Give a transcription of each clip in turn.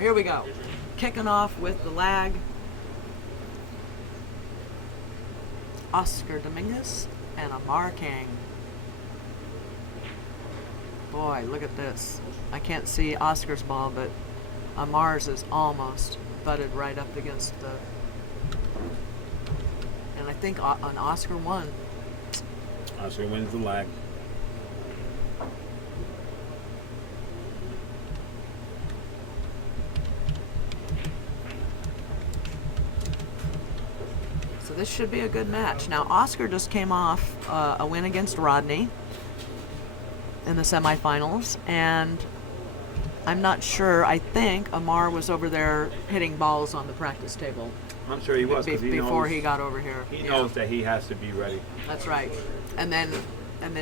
here we go. Kicking off with the lag. Oscar Dominguez and Amar Kang. Boy, look at this. I can't see Oscar's ball, but Amar's is almost butted right up against the... And I think an Oscar won. Oscar wins the lag. So this should be a good match. Now, Oscar just came off a win against Rodney in the semifinals, and I'm not sure. I think Amar was over there hitting balls on the practice table. I'm sure he was, before he got over here. He knows that he has to be ready. That's right. And then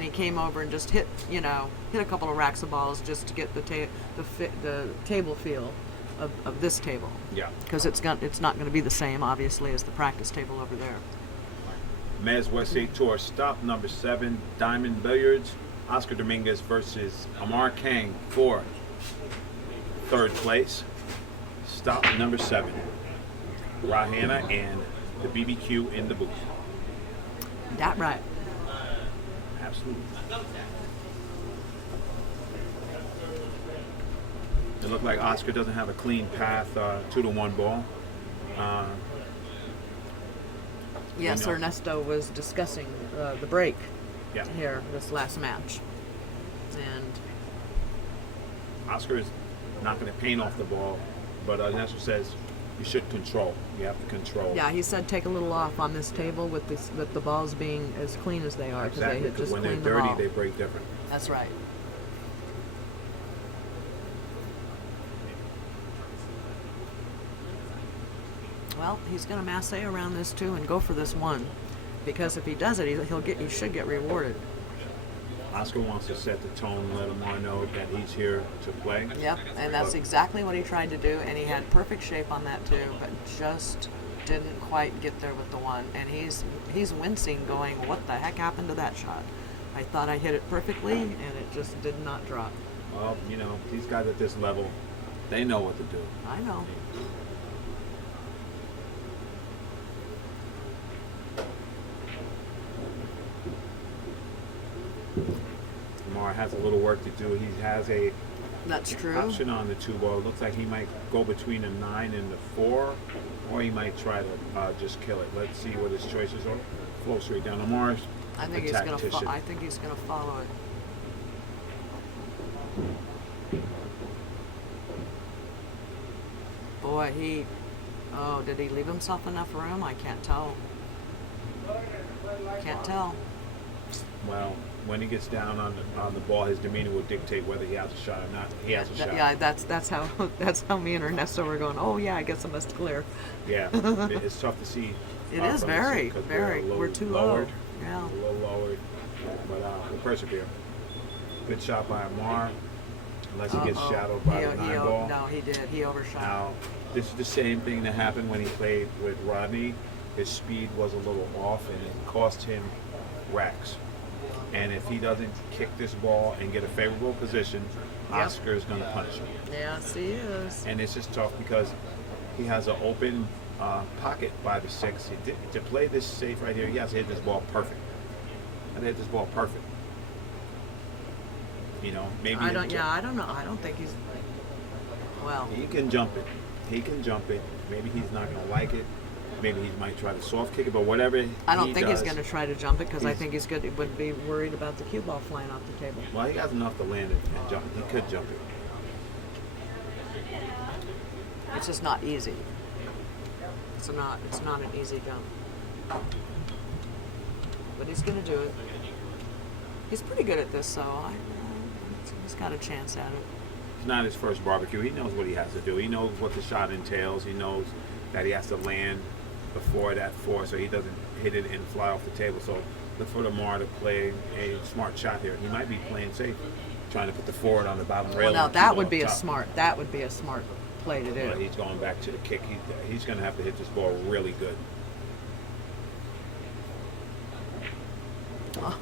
he came over and just hit a couple of racks of balls just to get the table feel of this table. Yeah. Because it's not going to be the same, obviously, as the practice table over there. MWST Tour stop number 7, Diamond Billiards. Oscar Dominguez versus Amar Kang for 3rd place. Stop number 7. Rahana and the BBQ in the booth. That right. Absolutely. It looked like Oscar doesn't have a clean path to the 1 ball. Yes, Ernesto was discussing the break Yeah. here this last match. And Oscar is not going to paint off the ball, but Ernesto says you should control. You have to control. yeah, he said take a little off on this table with the balls being as clean as they are, Exactly, they had because just when they're cleaned the dirty, ball. they break different. That's right. Well, he's going to masse around this too and go for this 1, because if he does it, he should get rewarded. Oscar wants to set the tone and let Amar know that he's here to play. Yep, and that's exactly what he tried to do, and he had perfect shape on that too, but just didn't quite get there with the 1. And he's wincing, going, what the heck happened to that shot? I thought I hit it perfectly, and it just did not drop. Well, these guys at this level, they know what to do. I know. Amar has a little work to do. He has a That's true. option on the 2 ball. It looks like he might go between the 9 and the 4, or he might try to just kill it. Let's see what his choices are. Flow straight down. Amar's I think a tactician. I think he's gonna follow it. Boy, did he leave himself enough room? I can't tell. Can't tell. Well, when he gets down on the ball, his demeanor will dictate whether he has a shot or not. He has a shot. Yeah, that's how me and Ernesto were going. Oh yeah, I guess I must clear. Yeah, it's tough to see. It is very. We're too lowered. low. Yeah. A little lowered, but we'll persevere. Good shot by Amar, unless he gets shadowed by the 9 ball. No, he did. He overshot. Now, this is the same thing that happened when he played with Rodney. His speed was a little off, and it cost him racks. And if he doesn't kick this ball and get a favorable position, Oscar is going to punish him. Yes, he is. And it's just tough because he has an open pocket by the 6. To play this safe right here, he has to hit this ball perfect. And hit this ball perfect. Maybe I don't know. I don't think he's. Well, he can jump it. He can jump it. Maybe he's not going to like it. Maybe he might try to soft kick it, but whatever I don't think he's going to try to jump it, because I think he would be worried about the cue ball flying off the table. Well, he has enough to land it and jump. He could jump it. It's just not easy. It's not an easy jump. But he's going to do it. He's pretty good at this, so he's got a chance at it. It's not his first barbecue. He knows what he has to do. He knows what the shot entails. He knows that he has to land before that 4, so he doesn't hit it and fly off the table. So look for Amar to play a smart shot here. He might be playing safe, trying to put the forward on the bottom rail. Well, now that would be a smart play to do. But he's going back to the kick. He's going to have to hit this ball really good.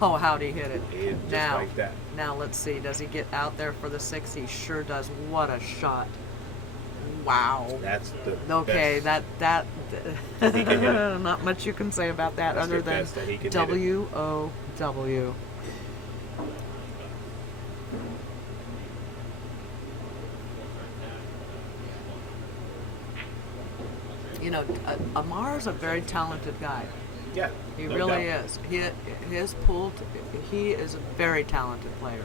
Oh, how'd he hit it? Just now, like that. Now let's see. Does he get out there for the 6? He sure does. What a shot. Wow. That's the Okay, best. that He can hit it. not much you can say about that That's other the than best that he can hit it. W-O-W. You know, Amar's a very talented guy. Yeah, He no really doubt. is. His pool, he is a very talented player.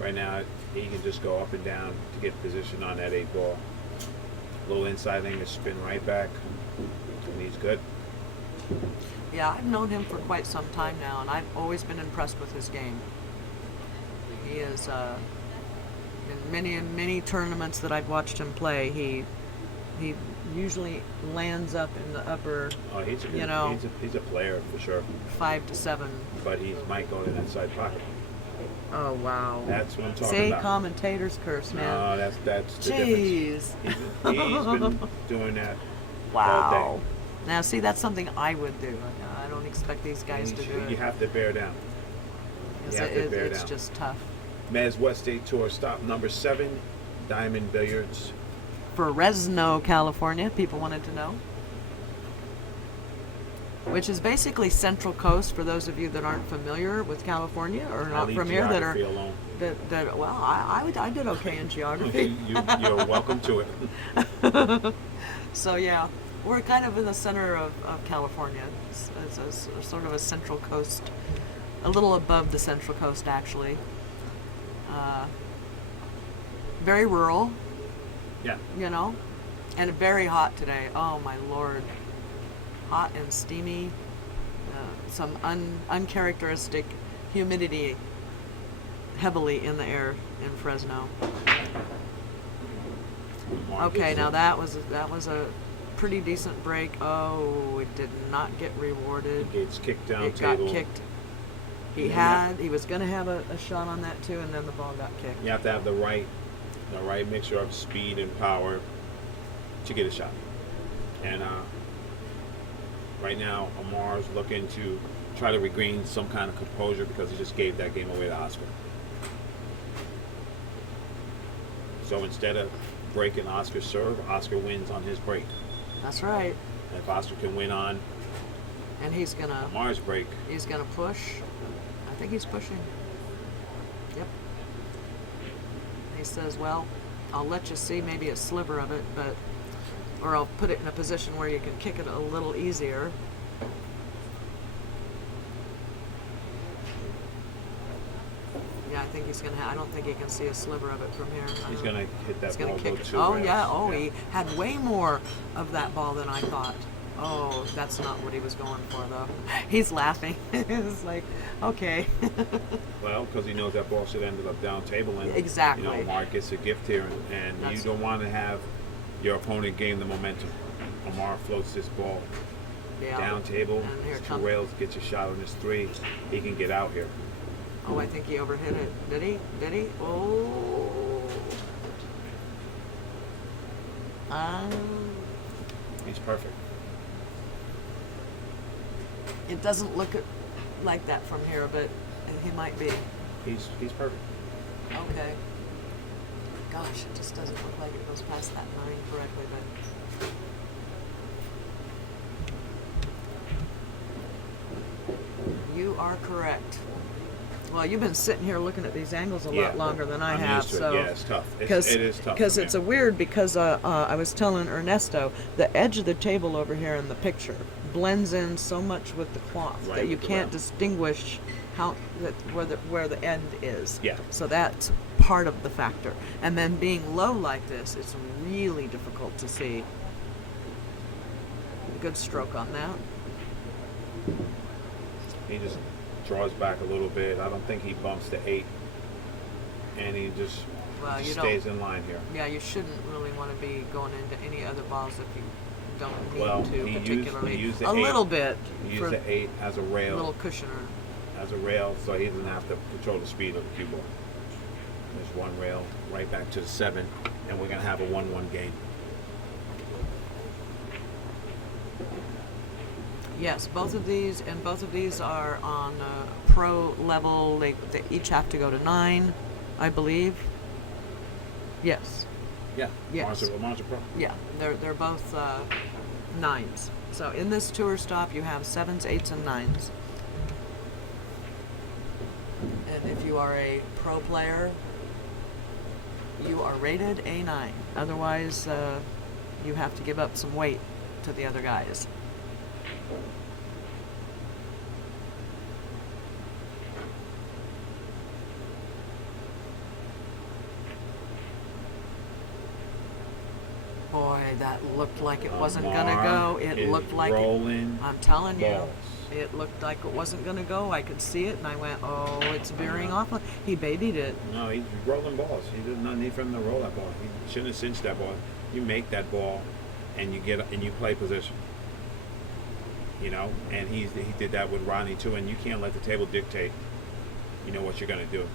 Right now, he can just go up and down to get position on that 8 ball. Little inside thing to spin right back, and he's good. Yeah, I've known him for quite some time now, and I've always been impressed with his game. He is, in many tournaments that I've watched him play, he usually lands up in the upper Oh, he's a good, You know. he's a player for sure, 5 to 7. but he might go to that side pocket. Oh, wow. That's what I'm talking See, about. commentator's curse, man. No, that's the Jeez. difference. He's been doing that all Wow. day. Now, see, that's something I would do. I don't expect these guys to do You it. have to bear down. It's, you have to bear it's down. just tough. Mezz West State Tour stop number 7, Diamond Billiards. Fresno, California, people wanted to know. Which is basically Central Coast for those of you that aren't familiar with California or I not leave from here that are geography alone. that well, I did okay in geography. You're welcome to it. So yeah, we're kind of in the center of California. It's a sort of a Central Coast, a little above the Central Coast actually. Very rural, Yeah. you know, and very hot today. Oh my lord, hot and steamy. Some uncharacteristic humidity heavily in the air in Fresno. Okay, now that was a pretty decent break. Oh, it did not get rewarded. Gates kicked down It table. got kicked. He was going to have a shot on that too, and then the ball got kicked. You have to have the right mixture of speed and power to get a shot. And right now, Amar's looking to try to regain some kind of composure because he just gave that game away to Oscar. So instead of breaking Oscar's serve, Oscar wins on his break. That's right. And if Oscar can win on And he's gonna Amar's break, push. I think he's pushing. Yep. He says, "Well, I'll let you see maybe a sliver of it, or I'll put it in a position where you can kick it a little easier." Yeah, I think he's gonna. I don't think he can see a sliver of it from here. he's going to hit that He's gonna ball kick go it. 2 Oh rails. yeah. Oh, he had way more of that ball than I thought. Oh, that's not what he was going for though. He's laughing. It's like, okay. Well, because he knows that ball should have ended up down table, and Exactly. you know, Mark gets a gift here, and you That's- don't want to have your opponent gain the momentum. Amar floats this ball Yeah. down table, And here it's 2 comes. rails, gets a shot on this 3. He can get out here. Oh, I think he overhit it. Did he? Did he? Oh. He's perfect. It doesn't look like that from here, but he might be. He's perfect. Okay. Gosh, it just doesn't look like it goes past that 9 correctly, but. You are correct. Well, you've been sitting here looking at these angles a lot longer than I I'm have, used to so. it. Yeah, it's tough. It is tough. Because for it's me. a weird, because I was telling Ernesto, the edge of the table over here in the picture blends in so much with the cloth Right, that you with the can't round. distinguish where the end is. Yeah. So that's part of the factor. And then being low like this, it's really difficult to see. Good stroke on that. He just draws back a little bit. I don't think he bumps the 8, and he just Well, you stays in line here. Yeah, you shouldn't really want to be going into any other balls if you don't need Well, to, he particularly. used the a 8. little bit He for used the 8 as a a rail. little cushioner. So he doesn't have to control the speed of the cue ball. There's 1 rail right back to the 7, and we're going to have a 1-1 game. Yes, both of these are on pro level. They each have to go to 9, I believe. Yes. Yeah. Yes. Monster Pro. Yeah. They're both 9s. So in this tour stop, you have 7s, 8s, and 9s. And if you are a pro player, you are rated A9. Otherwise, you have to give up some weight to the other guys. Boy, that looked like it wasn't gonna go. It looked like rolling. I'm telling you, balls. it looked like it wasn't gonna go. I could see it, and I went, "Oh, it's veering off." He babied it. No, he's rolling balls. He did not need for him to roll that ball. He shouldn't have cinched that ball. You make that ball, and you play position. You know, and he did that with Ronnie too. And you can't let the table dictate, what you're gonna do.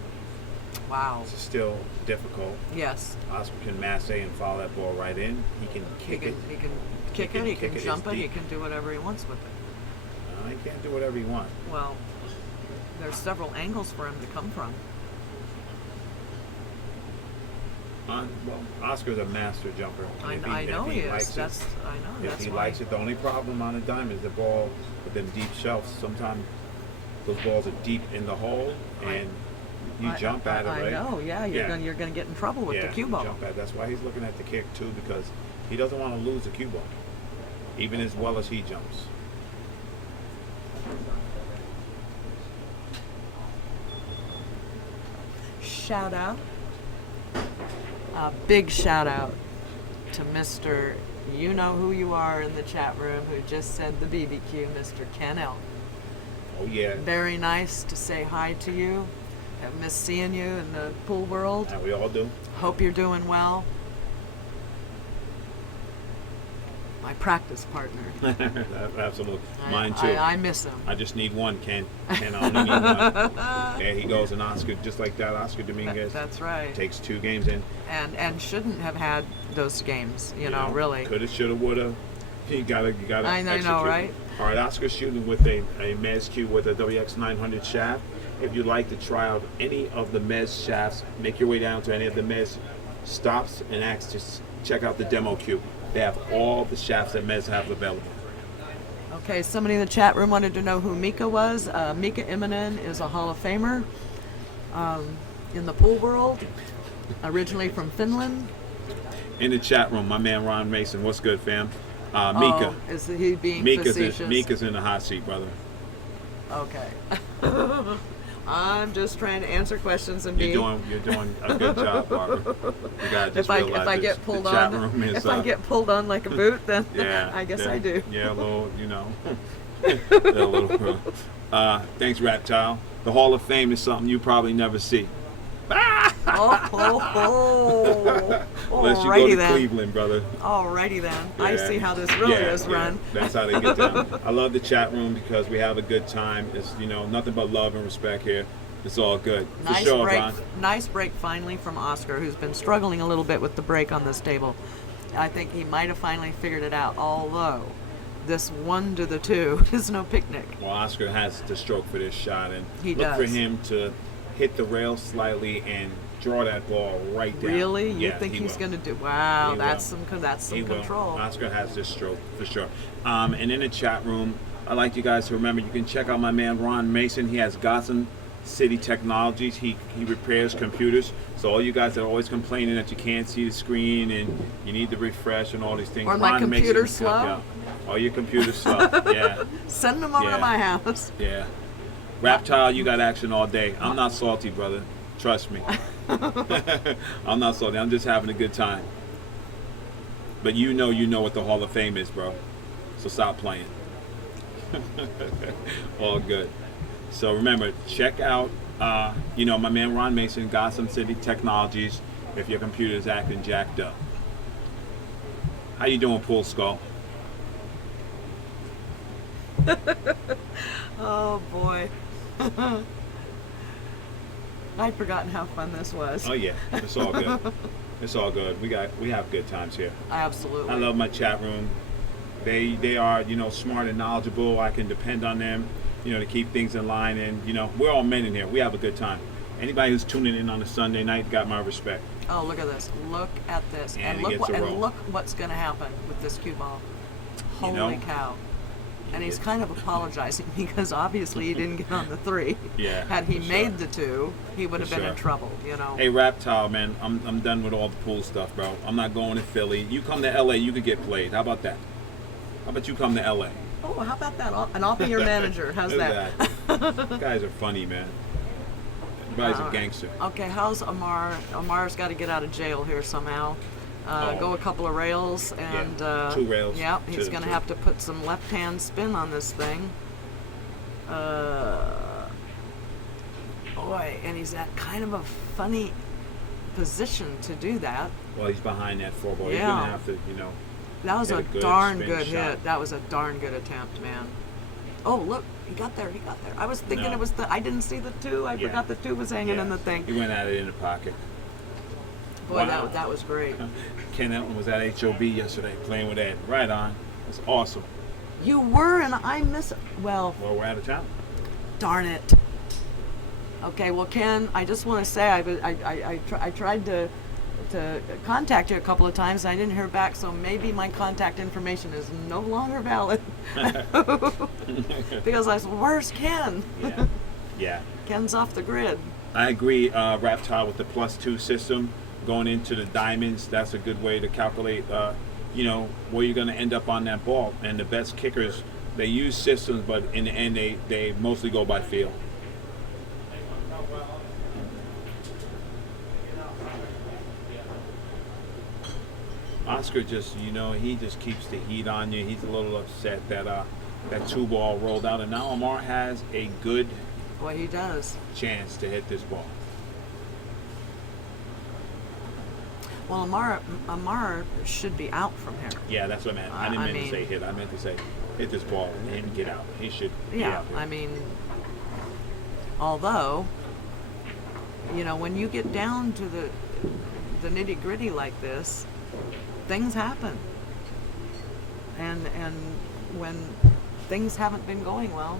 Wow. It's still difficult. Yes. Oscar can masse and follow that ball right in. He can kick it. He can kick it. He can jump it. He deep. can do whatever he wants with it. He can't do whatever he wants. Well, there's several angles for him to come from. Oscar's a master jumper. I know he is. Likes That's he why. likes it. The only problem on a diamond is the ball with them deep shelves. Sometimes those balls are deep in the hole, and you jump at it, right? I know. Yeah, you're gonna get in trouble with the cue ball. Jump at. That's why he's looking at the kick too, because he doesn't want to lose the cue ball, even as well as he jumps. Shout out. A big shout out to Mr. You know who you are in the chat room who just said the BBQ, Mr. Ken L. Oh yeah. Very nice to say hi to you. I've missed seeing you in the pool world. Yeah, we all do. Hope you're doing well. My practice partner. Absolutely. Mine too. I miss him. I just need one, Ken. Ken, I only need one. There he goes, and Oscar, just like that, Oscar Dominguez. That's right. Takes 2 games in. And shouldn't have had those games, you know, really. Coulda, shoulda, woulda. You gotta I know, execute. right? All right, Oscar's shooting with a Mezz cue with a WX 900 shaft. If you'd like to try out any of the Mezz shafts, make your way down to any of the Mezz stops and ask to check out the demo cue. They have all the shafts that Mezz have available. Okay, somebody in the chat room wanted to know who Mika was. Mika Immonen is a Hall of Famer in the pool world, originally from Finland. In the chat room, my man Ron Mason. What's good, fam? Mika. Oh, is he being facetious? Mika's in the hot seat, brother. Okay. I'm just trying to answer questions and You're doing a good job, Barbara. You gotta just if I realize get pulled the chat on, room is, if I get pulled on like a boot, then I guess I do. Yeah, a little, a little. Thanks, Reptile. The Hall of Fame is something you probably never see. Unless you go to Cleveland, brother. Alrighty then. Yeah. I see how this really is run. That's how they get down. I love the chat room because we have a good time. It's nothing but love and respect here. It's all good. Nice For sure, break. Ron. Nice break finally from Oscar, who's been struggling a little bit with the break on this table. I think he might have finally figured it out. Although this 1 to the 2 is no picnic. Well, Oscar has the stroke for this shot, and He look does. for him to hit the rail slightly and draw that ball right down. Really? You Yeah, think he he's will. going to do? Wow, He that's will. some He will. control. Oscar has this stroke for sure. And in the chat room, I'd like you guys to remember you can check out my man Ron Mason. He has Gotham City Technologies. He repairs computers. So all you guys that are always complaining that you can't see the screen and you need to refresh and all these things. Or my Ron computer's Mason can help you slow? out. Oh, your computer's slow. Yeah. Send them over to Yeah. my house. Yeah. Reptile, you got action all day. I'm not salty, brother. Trust me. I'm not salty. I'm just having a good time. But you know what the Hall of Fame is, bro. So stop playing. All good. So remember, check out, my man Ron Mason, Gotham City Technologies, if your computer is acting jacked up. How you doing, Pool Skull? Oh boy. I'd forgotten how fun this was. Oh yeah, it's all good. It's all good. We have good times here. Absolutely. I love my chat room. They are, smart and knowledgeable. I can depend on them, to keep things in line. And, we're all men in here. We have a good time. Anybody who's tuning in on a Sunday night got my respect. Oh, look at this. Look at this. And And he gets a roll. look what's going to happen with this cue ball. You Holy know, cow. And he's it- kind of apologizing because obviously he didn't get on the 3. Yeah, Had he for made sure. the 2, he would have For been in sure. trouble, you know. Hey, Raptile, man, I'm done with all the pool stuff, bro. I'm not going to Philly. You come to LA, you could get played. How about that? How about you come to LA? Oh, how about that? And I'll be your manager. How's Look that? at that. Guys are funny, man. Everybody's All a right. gangster. Okay, how's Amar? Amar's got to get out of jail here somehow. Oh. Go a couple of rails and 2 rails. Yep, he's Two, going to two. have to put some left-hand spin on this thing. Boy, and he's at kind of a funny position to do that. Well, he's behind that 4-ball. He's Yeah. going to have to, That was Hit a a good darn spin good shot. hit. That was a darn good attempt, man. Oh, look, he got there. He got there. I was thinking No. it was I didn't see the 2. I Yeah. forgot the 2 was hanging in the thing. He went at it in the pocket. Boy, Wow. that was great. Ken Elton was at HOB yesterday playing with Ed. Right on. That's awesome. You were, and I miss it. Well, Well, we're out of town. darn it. Okay, well, Ken, I just want to say I tried to contact you a couple of times and I didn't hear back, so maybe my contact information is no longer valid. Because I said, where's Ken? Yeah. Yeah. Ken's off the grid. I agree, Raptile, with the +2 system going into the diamonds. That's a good way to calculate, where you're going to end up on that ball. And the best kickers, they use systems, but in the end, they mostly go by feel. Oscar just, he just keeps the heat on you. He's a little upset that that 2-ball rolled out, and now Amar has a good Boy, he does. chance to hit this ball. Well, Amar should be out from here. Yeah, that's what I meant. I didn't I mean to say mean- hit. I meant to say hit this ball and get out. He should be Yeah, out there. I mean, although, when you get down to the nitty gritty like this, things happen. And when things haven't been going well,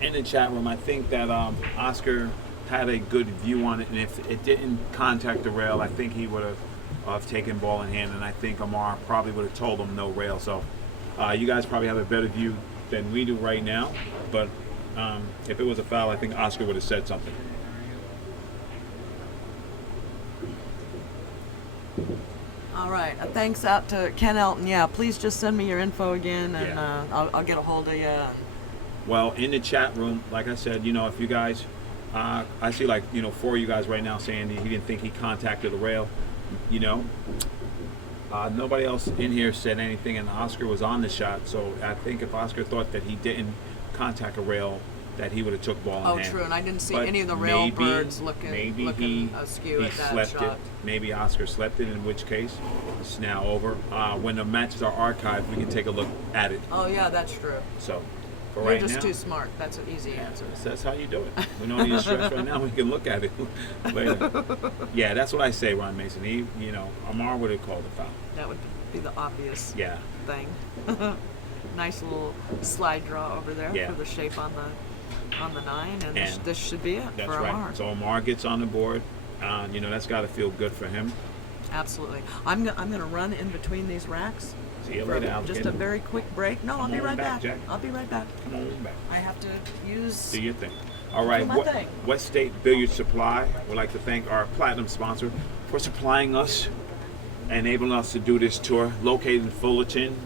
In the chat room, I think that Oscar had a good view on it, and if it didn't contact the rail, I think he would have taken ball in hand, and I think Amar probably would have told him no rail. So you guys probably have a better view than we do right now, but if it was a foul, I think Oscar would have said something. all right. Thanks out to Ken Elton. Yeah, please just send me your info again, and Yeah. I'll get a hold of you. Well, in the chat room, like I said, if you guys, I see 4 of you guys right now saying that he didn't think he contacted the rail. Nobody else in here said anything, and Oscar was on the shot. So I think if Oscar thought that he didn't contact a rail, that he would have took ball in Oh, hand. true, and I didn't see But any of the rail maybe- birds looking he askew at that slept shot. it. Maybe Oscar slept it, in which case it's now over. When the matches are archived, we can take a look at it. Oh yeah, that's true. So for You're right just now, too smart. That's an easy answer. that's how you do it. We don't need to stress right now. We can look at it later. Yeah, that's what I say, Ron Mason. Amar would have called a foul. That would be the obvious Yeah. thing. Nice little slide draw over there Yeah. for the shape on the 9, and And this should be it That's for right. Amar. So Amar gets on the board. That's got to feel good for him. Absolutely. I'm gonna run in between these racks. See you for later, just alligator. a very quick break. No, I'll Come be on right back, back. Jack. I'll be right back. Come on back. I have to use. Do your thing. All right. my thing. West State Billiard Supply would like to thank our platinum sponsor for supplying us, enabling us to do this tour. Located in Fullerton,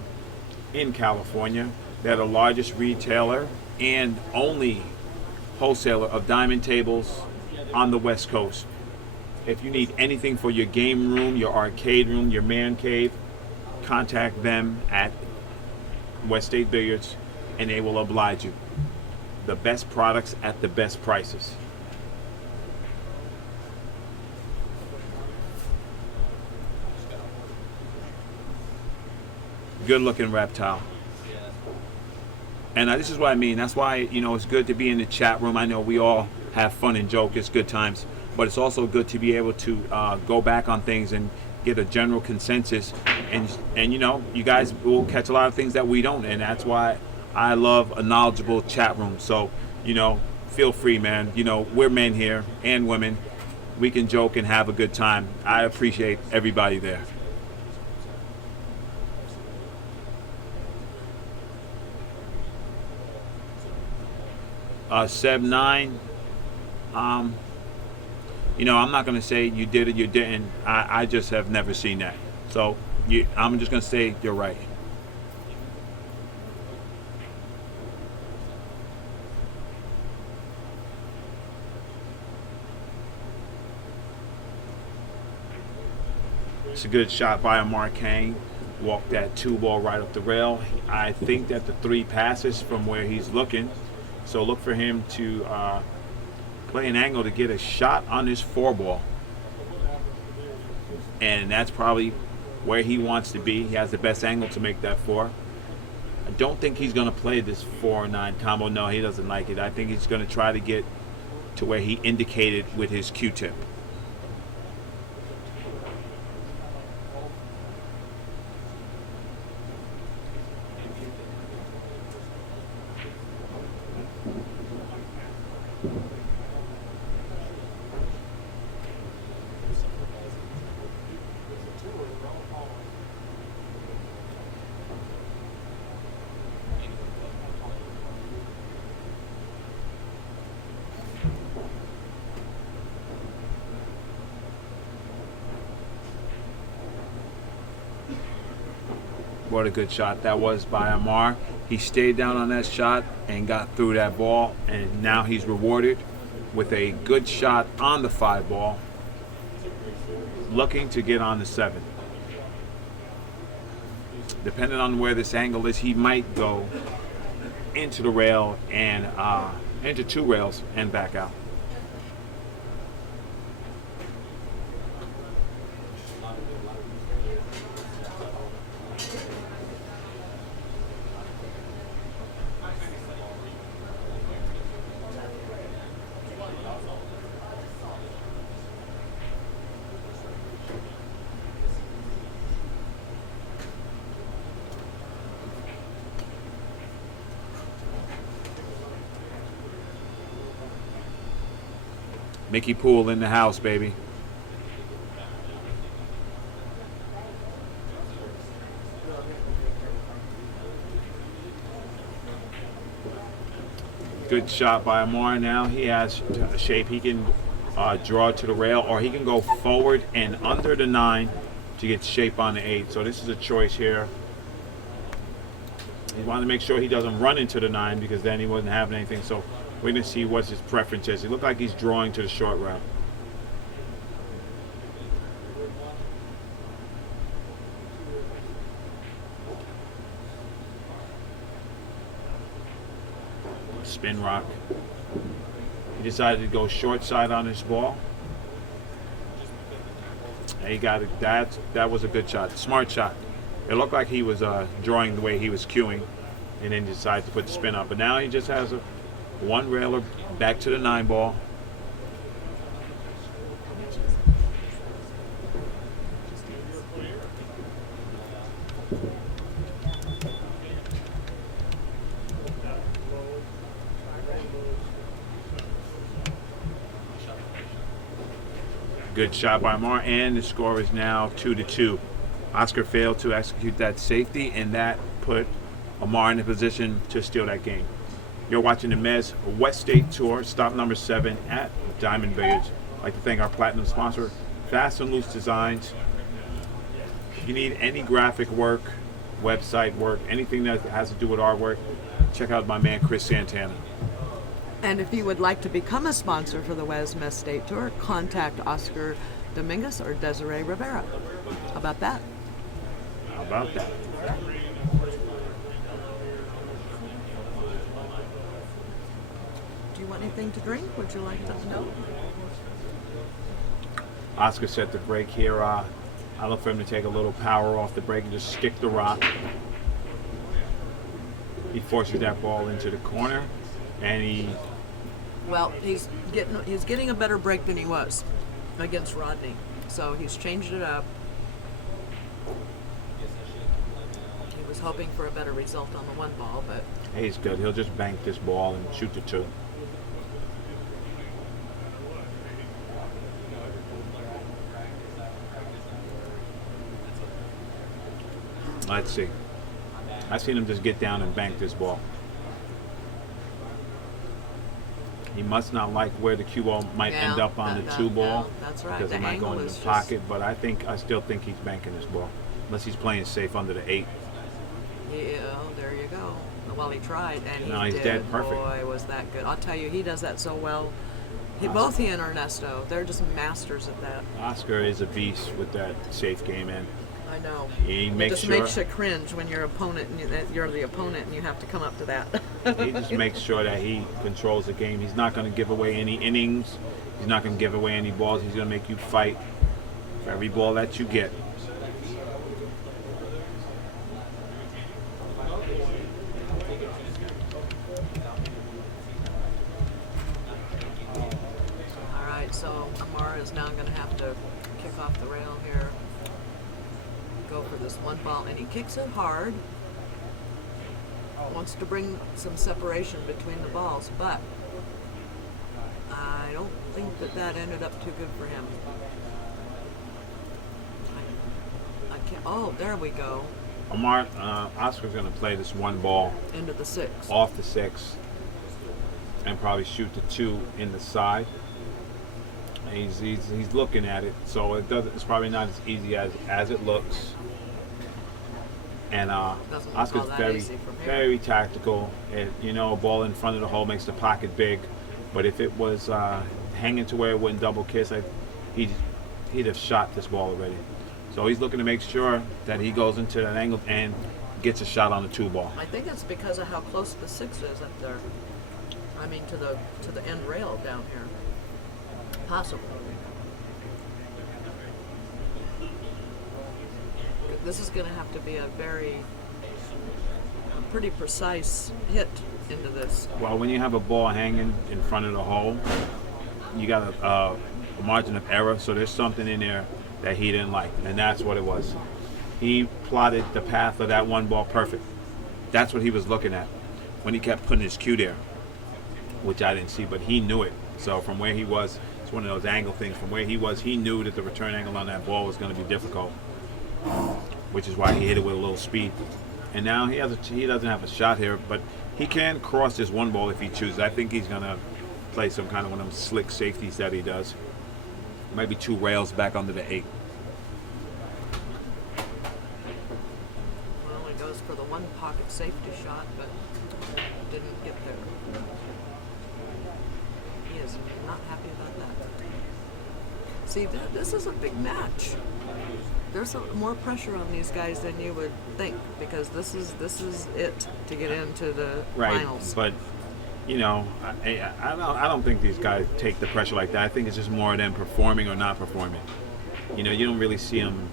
in California, they're the largest retailer and only wholesaler of diamond tables on the West Coast. If you need anything for your game room, your arcade room, your man cave, contact them at West State Billiards and they will oblige you. The best products at the best prices. Good looking reptile. And this is what I mean. That's why, it's good to be in the chat room. I know we all have fun and joke. It's good times. But it's also good to be able to go back on things and get a general consensus. And you guys will catch a lot of things that we don't. And that's why I love a knowledgeable chat room. So, feel free, man. You know, we're men here and women. We can joke and have a good time. I appreciate everybody there. Seb 9. You know, I'm not going to say you did it, you didn't. I just have never seen that. So I'm just going to say you're right. It's a good shot by Amar Kang. Walked that 2-ball right up the rail. I think that the 3 passes from where he's looking. So look for him to play an angle to get a shot on his 4-ball. And that's probably where he wants to be. He has the best angle to make that 4. I don't think he's going to play this 4-9 combo. No, he doesn't like it. I think he's going to try to get to where he indicated with his Q-tip. What a good shot that was by Amar. He stayed down on that shot and got through that ball, and now he's rewarded with a good shot on the 5-ball, looking to get on the 7. Depending on where this angle is, he might go into the rail and into 2 rails and back out. Mickey Poole in the house, baby. Good shot by Amar now. He has shape. He can draw to the rail, or he can go forward and under the 9 to get shape on the 8. So this is a choice here. He wanted to make sure he doesn't run into the 9 because then he wasn't having anything. So we're going to see what his preference is. He looked like he's drawing to the short route. Spin rock. He decided to go short side on his ball. And he got it. That was a good shot. Smart shot. It looked like he was drawing the way he was cueing, and then decided to put the spin up. But now he just has a 1 railer back to the 9-ball. Good shot by Amar, and the score is now 2-2. Oscar failed to execute that safety, and that put Amar in a position to steal that game. You're watching the Mezz West State Tour, stop number 7 at Diamond Billiards. I'd like to thank our platinum sponsor, Fast and Loose Designs. If you need any graphic work, website work, anything that has to do with artwork, check out my man Chris Santana. And if you would like to become a sponsor for the Mezz State Tour, contact Oscar Dominguez or Desiree Rivera. How about that? How about that? Do you want anything to drink? Would you like to know? Oscar set the brake here. I look for him to take a little power off the brake and just stick the rock. He forces that ball into the corner, and he's getting a better break than he was against Rodney. So he's changed it up. He was hoping for a better result on the 1 ball, but he's good. He'll just bank this ball and shoot the 2. Let's see. I've seen him just get down and bank this ball. He must not like where the cue ball might end up on the 2 ball. That's right. Because The it might go angle in the is pocket, but I still think he's banking this ball. Unless he's playing safe under the 8. Yeah, there you go. Well, he tried, and No, he he's did. dead perfect. Boy, was that good. I'll tell you, he does that so well. Both he and Ernesto, they're just masters at that. Oscar is a beast with that safe game in. I know. He It makes just sure makes you cringe when you're opponent and you're the opponent and you have to come up to that. he just makes sure that he controls the game. He's not going to give away any innings. He's not going to give away any balls. He's going to make you fight for every ball that you get. All right, so Amar is now going to have to kick off the rail here. Go for this 1 ball, and he kicks it hard. Wants to bring some separation between the balls, but I don't think that ended up too good for him. I can't. Oh, there we go. Oscar's going to play this 1 ball Into the 6. off the 6 and probably shoot the 2 in the side. And he's looking at it, so it's probably not as easy as it looks. And Doesn't look Oscar's all that very, easy from here. very tactical. And, a ball in front of the hole makes the pocket big. But if it was hanging to where it wouldn't double kiss, he'd have shot this ball already. So he's looking to make sure that he goes into that angle and gets a shot on the 2 ball. I think it's because of how close the 6 is up there. I mean, to the end rail down here. Possible. This is going to have to be a pretty precise hit into this. Well, when you have a ball hanging in front of the hole, you got a margin of error. So there's something in there that he didn't like, and that's what it was. He plotted the path of that 1 ball perfect. That's what he was looking at when he kept putting his cue there, which I didn't see, but he knew it. So from where he was, it's one of those angle things. From where he was, he knew that the return angle on that ball was going to be difficult, which is why he hit it with a little speed. And now he doesn't have a shot here, but he can cross this 1 ball if he chooses. I think he's going to play some kind of one of them slick safeties that he does. Maybe 2 rails back under the 8. Well, he goes for the 1 pocket safety shot, but didn't get there. He is not happy about that. See, this is a big match. There's more pressure on these guys than you would think, because this is it to get into the finals. But I don't think these guys take the pressure like that. I think it's just more of them performing or not performing. You don't really see them,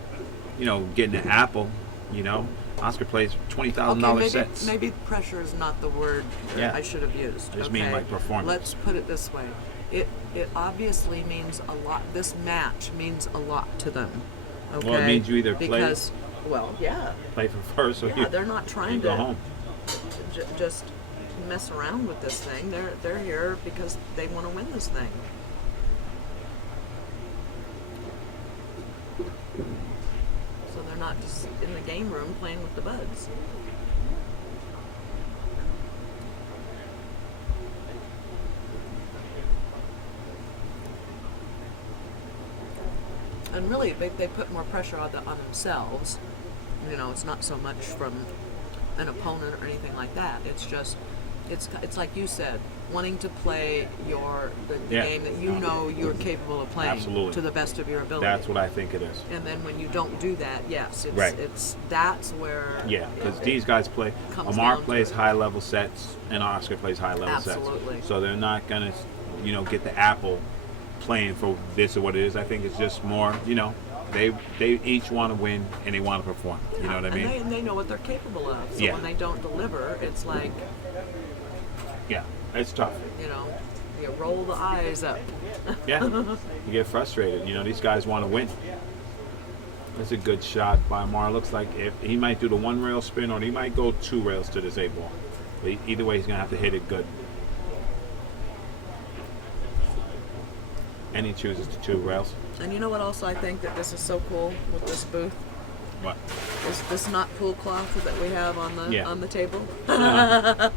getting an apple. Oscar plays $20,000 sets. Maybe pressure is not the word I should have used. Just mean like performance. Let's put it this way. It obviously means a lot. This match means a lot to them. Okay? Well, it means you either play for first, or they're not trying you to go home. Just mess around with this thing. They're here because they want to win this thing. So they're not just in the game room playing with the buds. And really, they put more pressure on themselves. It's not so much from an opponent or anything like that. It's just, it's like you said, wanting to play the game that you're capable of playing to the best of your ability. That's what I think it is. And then when you don't do that, yes, that's where. Yeah, because these guys play. Amar plays high level sets, and Oscar plays high level sets. Absolutely. So they're not gonna, get the apple playing for this or what it is. I think it's just more, they each want to win and they want to perform. You know what I mean? And they know what they're capable of. So when they don't deliver, it's like. Yeah, it's tough. You roll the eyes up. Yeah, you get frustrated. These guys want to win. That's a good shot by Amar. Looks like if he might do the 1 rail spin, or he might go 2 rails to this 8 ball. But either way, he's gonna have to hit it good. And he chooses the 2 rails. And you know what? Also, I think that this is so cool with this booth What? Is this not pool cloth that we have on the Yeah. on the table? Uh,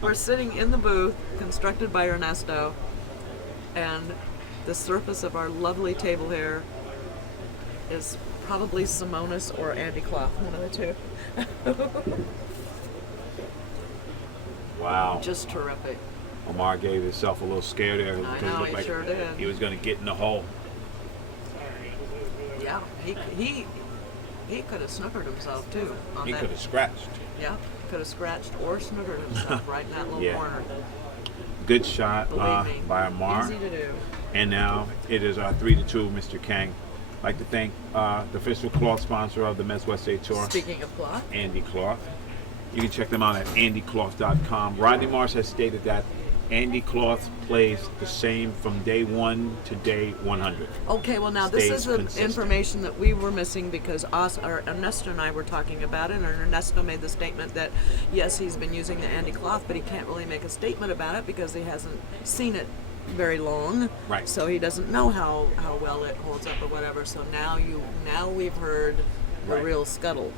We're sitting in the booth constructed by Ernesto, and the surface of our lovely table here is probably Simonis or Andy Cloth, one of the two. wow. Just terrific. Amar gave himself a little scare there I because it know, looked he like sure did. he was going to get in the hole. Yeah, he could have snookered himself too. On He that. could have scratched. Yeah, could have scratched or snookered himself right in that little Yeah. corner. Good shot Believe me, by Amar. easy to do. And now it is 3-2, Mr. Kang. I'd like to thank the official cloth sponsor of the MWST Tour, Speaking of cloth, Andy Cloth. You can check them out at andycloth.com. Rodney Marsh has stated that Andy Cloth plays the same from day 1 to day 100. okay, well now this Stays is the consistent. information that we were missing because Ernesto and I were talking about it, and Ernesto made the statement that yes, he's been using the Andy Cloth, but he can't really make a statement about it because he hasn't seen it very long. Right. So he doesn't know how well it holds up or whatever. So now we've heard the Right. real scuttle.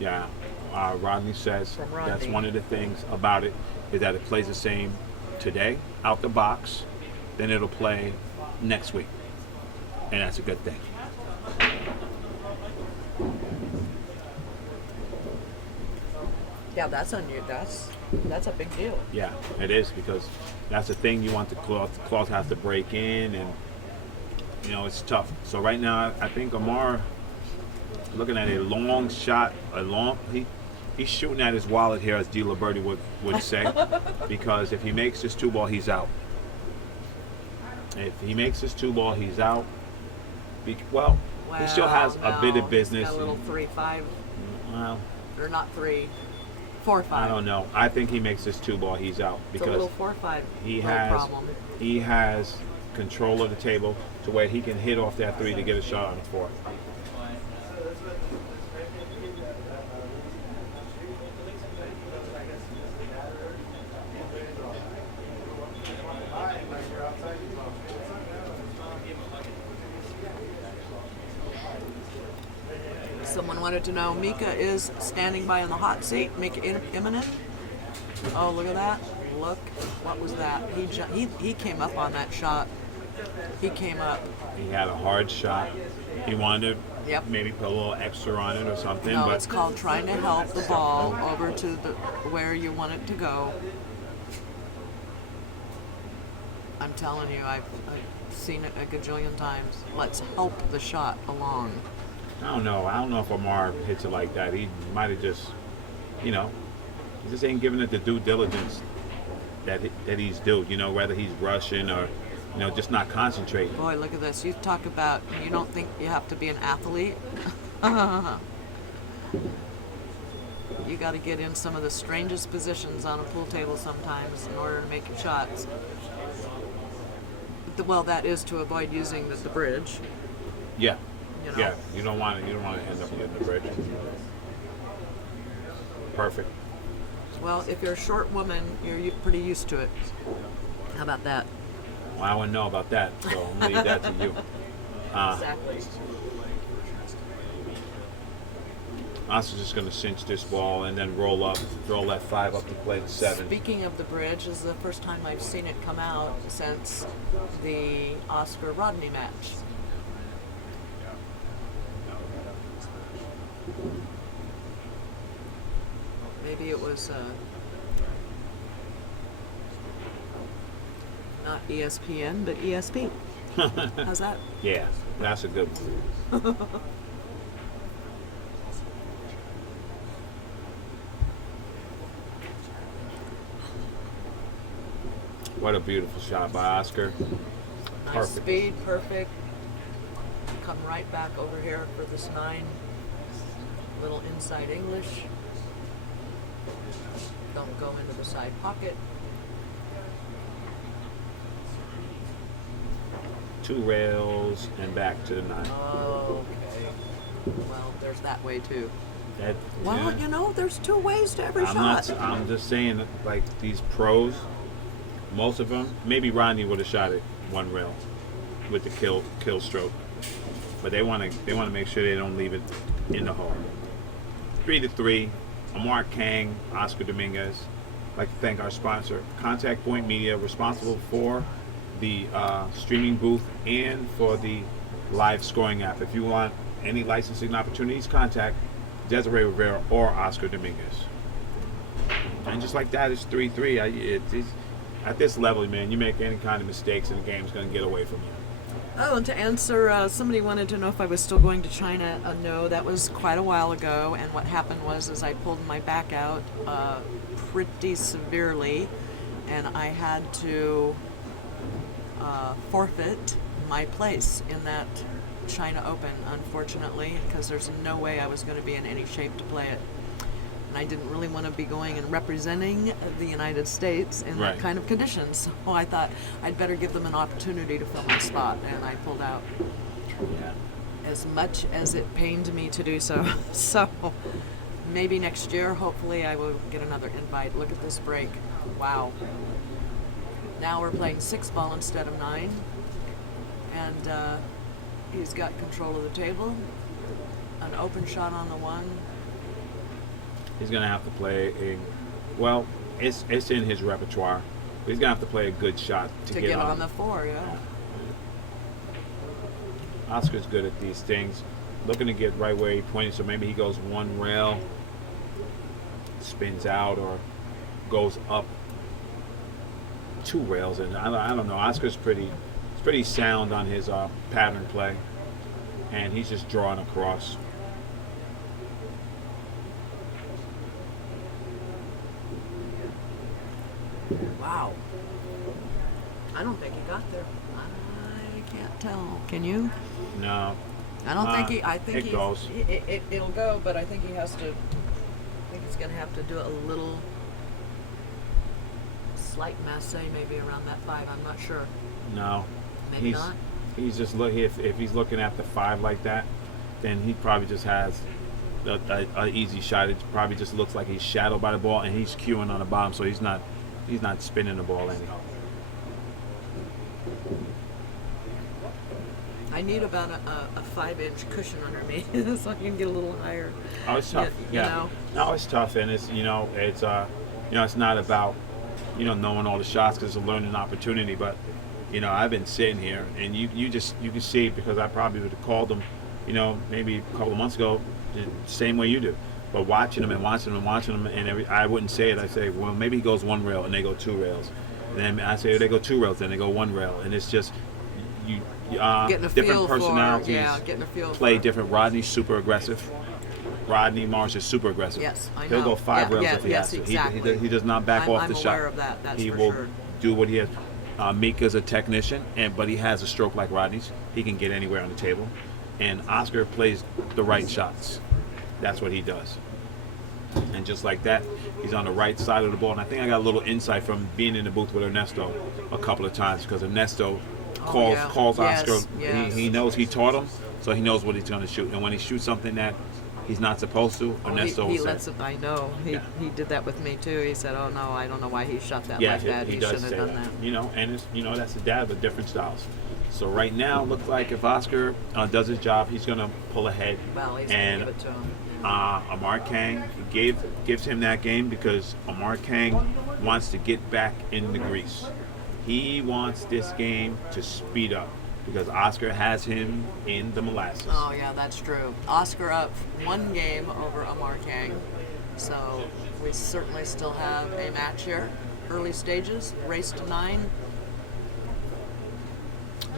Yeah, Rodney says From Rodney. that's one of the things about it is that it plays the same today out the box, then it'll play next week, and that's a good thing. Yeah, that's on you. That's a big deal. Yeah, it is because that's the thing you want the cloth. The cloth has to break in, and you know it's tough. So right now, I think Amar looking at a long shot, he's shooting at his wallet here, as D. Liberti would say, because if he makes this 2-ball, he's out. If he makes this 2-ball, he's out. Well, he still has a bit of business. He's got a little 3-5, Well, or not 3, 4-5. I don't know. I think he makes this 2-ball, he's out It's a because little 4-5. he no has problem. he has control of the table to where he can hit off that 3 to get a shot on the 4. Someone wanted to know, Mika is standing by in the hot seat. Mika Immonen. Oh, look at that. Look. What was that? He came up on that shot. He came up. He had a hard shot. He wanted to Yep. maybe put a little extra on it or something, No, but it's called trying to help the ball over to where you want it to go. I'm telling you, I've seen it a gajillion times. Let's help the shot along. I don't know. I don't know if Amar hits it like that. He might have just, he just ain't giving it the due diligence that he's due. Whether he's rushing or, just not concentrating. Boy, look at this. You talk about, you don't think you have to be an athlete? You got to get in some of the strangest positions on a pool table sometimes in order to make your shots. Well, that is to avoid using the bridge. Yeah. Yeah, you don't want to end up hitting the bridge. Perfect. Well, if you're a short woman, you're pretty used to it. How about that? Well, I wouldn't know about that, so I'm gonna leave that to you. Exactly. Oscar's just gonna cinch this ball and then roll that 5 up to play the 7. Speaking of the bridge, this is the first time I've seen it come out since the Oscar Rodney match. Maybe it was not ESPN, but ESP. How's that? Yeah, that's a good one. What a beautiful shot by Oscar. Nice Perfect. speed, perfect. Come right back over here for this 9. Little inside English. Don't go into the side pocket. 2 rails and back to the 9. Oh, okay. Well, there's that way too. That, Well, yeah. There's 2 ways to every I'm shot. I'm just saying, that, like these pros, most of them, maybe Rodney would have shot it 1 rail with the kill stroke, but they want to make sure they don't leave it in the hole. 3-3. Amar Kang, Oscar Dominguez. I'd like to thank our sponsor, Contact Point Media, responsible for the streaming booth and for the live scoring app. If you want any licensing opportunities, contact Desiree Rivera or Oscar Dominguez. And just like that, it's 3-3. It's at this level, man, you make any kind of mistakes and the game's going to get away from you. Oh, and to answer, somebody wanted to know if I was still going to China. No, that was quite a while ago. And what happened was I pulled my back out pretty severely, and I had to forfeit my place in that China Open, unfortunately, because there's no way I was going to be in any shape to play it. And I didn't really want to be going and representing the United States in that kind of conditions. So I thought I'd better give them an opportunity to fill my spot, and I pulled out. Yeah. As much as it pained me to do so. So maybe next year, hopefully, I will get another invite. Look at this break. Wow. Now we're playing 6-ball instead of 9. And he's got control of the table. An open shot on the 1. He's going to have to play well, it's in his repertoire. But he's going to have to play a good shot to get on the 4, yeah. Oscar's good at these things. Looking to get right where he pointed, so maybe he goes 1 rail, spins out, or goes up 2 rails. And I don't know. Oscar's pretty sound on his pattern play, and he's just drawing across. Wow. I don't think he got there. I can't tell. Can you? No. I don't think he. I think it goes. It'll go, but I think he has to. I think he's going to have to do a little slight masse, maybe around that 5. I'm not sure. No. Maybe not. He's just if he's looking at the 5 like that, then he probably just has a easy shot. It probably just looks like he's shadowed by the ball, and he's cueing on the bottom, so he's not spinning the ball any. I need about a 5-inch cushion under me so I can get a little higher. Oh, it's tough. You know? No, it's tough, and it's it's not about knowing all the shots, because it's a learning opportunity. But I've been sitting here, and you can see, because I probably would have called them, maybe a couple of months ago, the same way you do. But watching them, and I wouldn't say it. I say, well, maybe he goes 1 rail, and they go 2 rails. And then I say, they go 2 rails, then they go 1 rail. And it's just, different personalities getting a feel play different. Rodney's super aggressive. Rodney Marsh is super aggressive. Yes, I know. He'll go 5 rails if he has to. Exactly. He does not back off the shot. I'm aware of that, that's he for will sure. do what he has. Mika's a technician, but he has a stroke like Rodney's. He can get anywhere on the table. And Oscar plays the right shots. That's what he does. And just like that, he's on the right side of the ball. And I think I got a little insight from being in the booth with Ernesto a couple of times, because Ernesto calls Oscar. Yes. He knows he taught him, so he knows what he's going to shoot. And when he shoots something that he's not supposed to, Ernesto he will lets say. it. I know. He did that with me too. He said, "Oh no, I don't know why he shot that like that. He shouldn't have done that." And it's, that's the dad, but different styles. So right now, looks like if Oscar does his job, he's going to pull ahead. Well, he's going to give it to him. Amar Kang gives him that game because Amar Kang wants to get back in the grease. He wants this game to speed up because Oscar has him in the molasses. Oh yeah, that's true. Oscar up 1 game over Amar Kang. So we certainly still have a match here. Early stages, race to 9.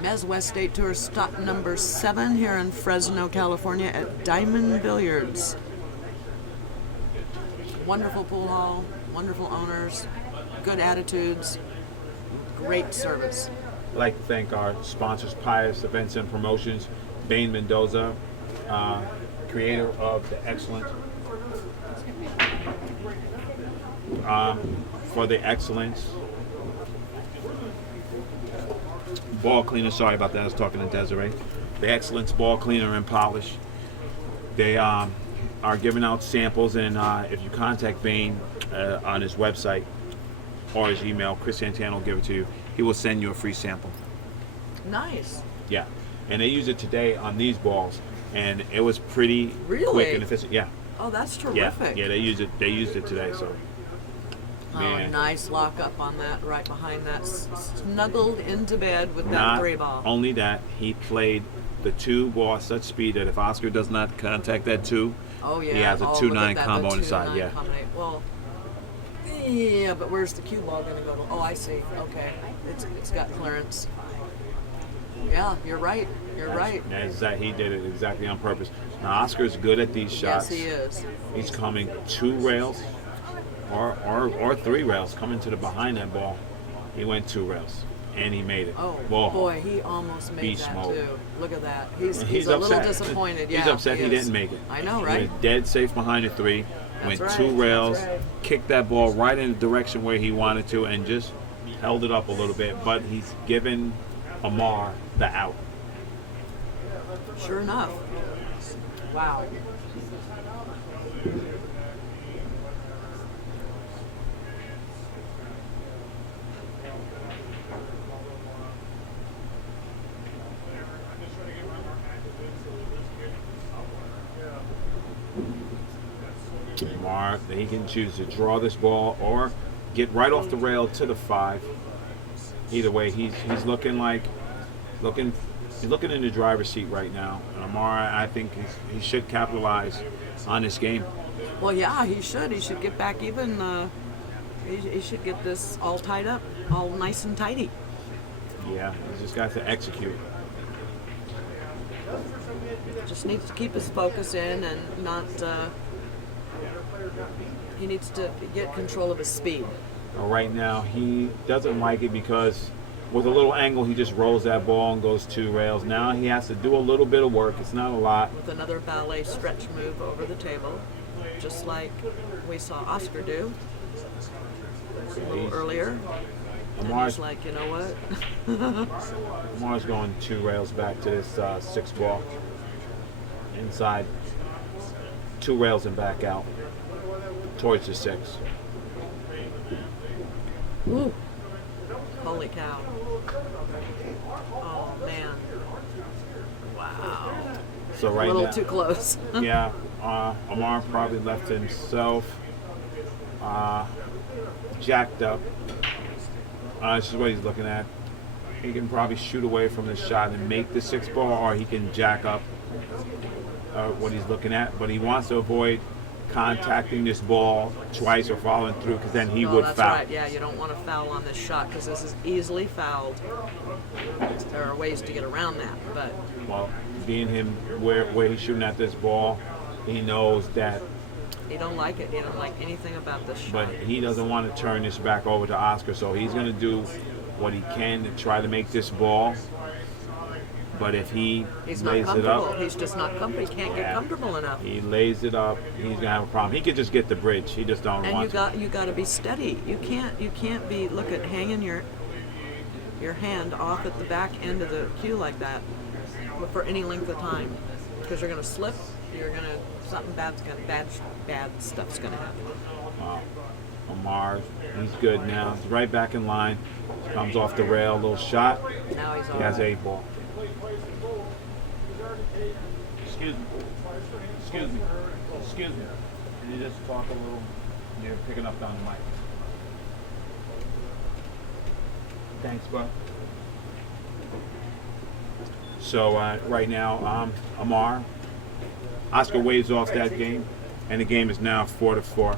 Mezz West State Tour stop number 7 here in Fresno, California at Diamond Billiards. Wonderful pool hall, wonderful owners, good attitudes, great service. I'd like to thank our sponsors, Pius Events and Promotions, Bain Mendoza, creator of the excellent, for the excellence. Ball cleaner, sorry about that, I was talking to Desiree. The Excellence Ball Cleaner and Polish. They are giving out samples, and if you contact Bain on his website or his email, Chris Santana will give it to you. He will send you a free sample. Nice. Yeah, and they use it today on these balls. and it was pretty Really? quick and efficient. Yeah, Oh, that's yeah, terrific. yeah. They used it. They used it today. So, Oh, man. nice lock up on that, right behind that. Snuggled into bed with that Not 3-ball. only that, he played the 2 ball at such speed that if Oscar does not contact that 2, Oh, yeah. he has a Oh, 2-9 look at that, combo the on the side. 2-9 Yeah. combination. Well, yeah, but where's the cue ball going to go to? Oh, I see. Okay. It's got clearance. Yeah, you're right. You're right. He did it exactly on purpose. Now Oscar's good at these shots. Yes, he is. He's coming 2 rails or 3 rails coming to the behind that ball. He went 2 rails and he made it. Oh, Whoa. boy, he almost made Beast that, mode. too. Look at that. He's upset. a little disappointed. Yeah, He's upset he is. didn't make it. I know, He right? was dead safe behind the 3. That's Went right, 2 rails, that's right. kicked that ball right in the direction where he wanted to, and just held it up a little bit. But he's given Amar the out. Sure enough. Wow. Amar, he can choose to draw this ball or get right off the rail to the 5. Either way, he's looking in the driver's seat right now. And Amar, I think he should capitalize on this game. Well, yeah, he should. He should get back even. He should get this all tied up, all nice and tidy. Yeah, he's just got to execute. Just needs to keep his focus in and not. He needs to get control of his speed. Right now, he doesn't like it because with a little angle, he just rolls that ball and goes 2 rails. Now he has to do a little bit of work. It's not a lot. With another ballet stretch move over the table, just like we saw Oscar do a little earlier. And Amar's, he's like, you know what? Amar's going 2 rails back to this 6 ball. Inside, 2 rails and back out towards the 6. Ooh. Holy cow. Oh, man. Wow. So A right little now, too close. yeah, Amar probably left himself jacked up. This is what he's looking at. He can probably shoot away from the shot and make the 6 ball, or he can jack up what he's looking at. But he wants to avoid contacting this ball twice or following through, because then he No, would that's foul. right. Yeah, you don't want to foul on this shot because this is easily fouled. There are ways to get around that, but Well, being him where he's shooting at this ball, he knows that. he don't like it. He don't like anything about this shot. But he doesn't want to turn this back over to Oscar, so he's going to do what he can to try to make this ball. But if he He's not lays it comfortable. up, He's just not comfortable. He can't get Yeah. comfortable enough. he lays it up, he's going to have a problem. He could just get the bridge. He just don't And want to. you got to be steady. You can't be hanging your hand off at the back end of the cue like that for any length of time, because you're going to slip. Something bad stuff's going to happen. Wow. Amar, he's good now. He's right back in line. Comes off the rail, little shot. Now he's He has all 8 ball. Excuse me. Excuse me. Excuse me. Can you just talk a little? You're picking up on the mic. Thanks, bud. So right now, Amar, Oscar waves off that game, and the game is now 4-4.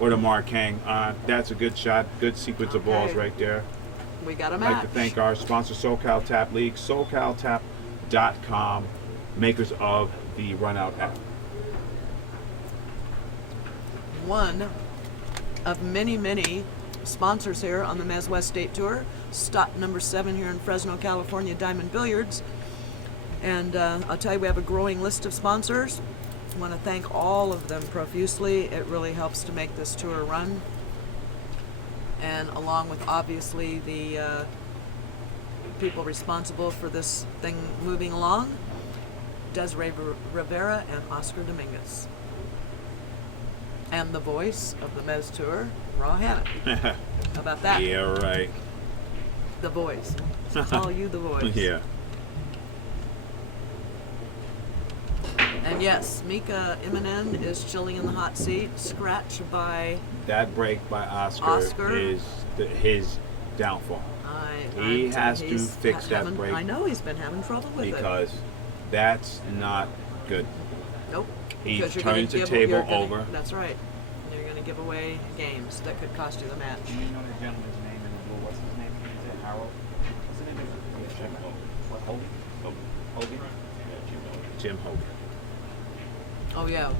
Or Amar Kang. That's a good shot, good sequence of balls Okay. right there. We got a I'd match. like to thank our sponsor, SoCal Tap League, SoCalTap.com, makers of the Runout app. One of many sponsors here on the MWST State Tour. Stop number 7 here in Fresno, California, Diamond Billiards. And I'll tell you, we have a growing list of sponsors. I want to thank all of them profusely. It really helps to make this tour run. And along with, obviously, the people responsible for this thing moving along, Desiree Rivera and Oscar Dominguez. And the voice of the Mezz Tour, Raw Hanna. How about that? Yeah, right. The voice. Call you the voice. Yeah. Yes, Mika Immonen is chilling in the hot seat, scratched by That break by Oscar is his downfall. He has to fix that break. I know he's been having trouble with it. Because that's not good. Nope. He Because turns the table over. That's right. You're going to give away games that could cost you the match. Do you know the gentleman's name in the blue? What's his name? Is it Harold? Isn't it Jim Hogan? Jim Hogan. Oh, yeah.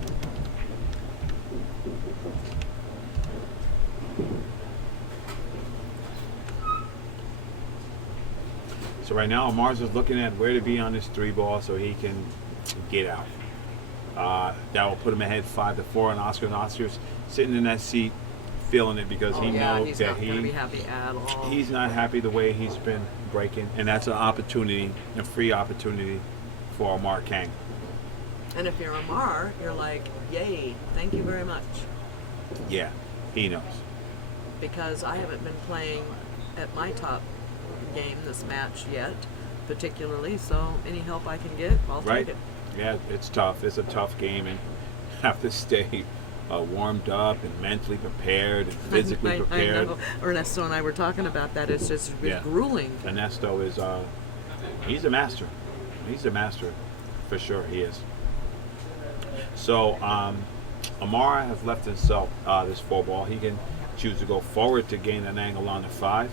So right now, Amar's is looking at where to be on this 3-ball so he can get out. That will put him ahead 5-4 on Oscar. And Oscar's sitting in that seat, feeling it because he knows he's that not going to be happy at all. he's not happy the way he's been breaking, and that's an opportunity, a free opportunity for Amar Kang. And if you're Amar, you're like, yay, thank you very much. Yeah, he knows. Because I haven't been playing at my top game this match yet, particularly, so any help I can get, I'll take it. Yeah, it's tough. It's a tough game, and have to stay warmed up and mentally prepared and physically prepared. I know. Ernesto and I were talking about that. It's just grueling. Ernesto is he's a master. He's a master for sure. He is. So Amar has left himself this 4-ball. He can choose to go forward to gain an angle on the 5,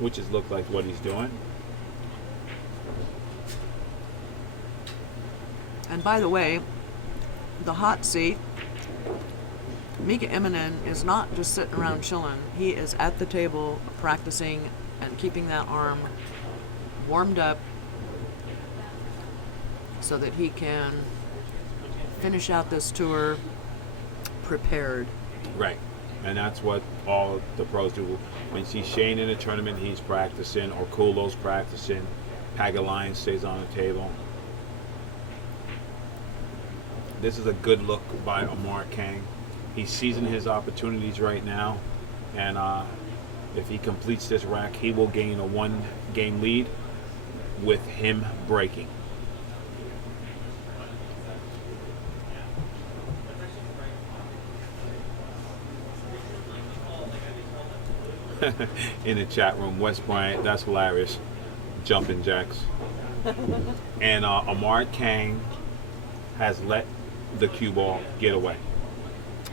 which is look like what he's doing. And by the way, the hot seat, Mika Immonen is not just sitting around chilling. He is at the table practicing and keeping that arm warmed up so that he can finish out this tour prepared. Right. And that's what all the pros do. When you see Shane in a tournament, he's practicing, or Kulo's practicing. Pagalion stays on the table. This is a good look by Amar Kang. He's seizing his opportunities right now, and if he completes this rack, he will gain a 1-game lead with him breaking. In the chat room, West Bryant, that's hilarious. Jumping jacks. And Amar Kang has let the cue ball get away.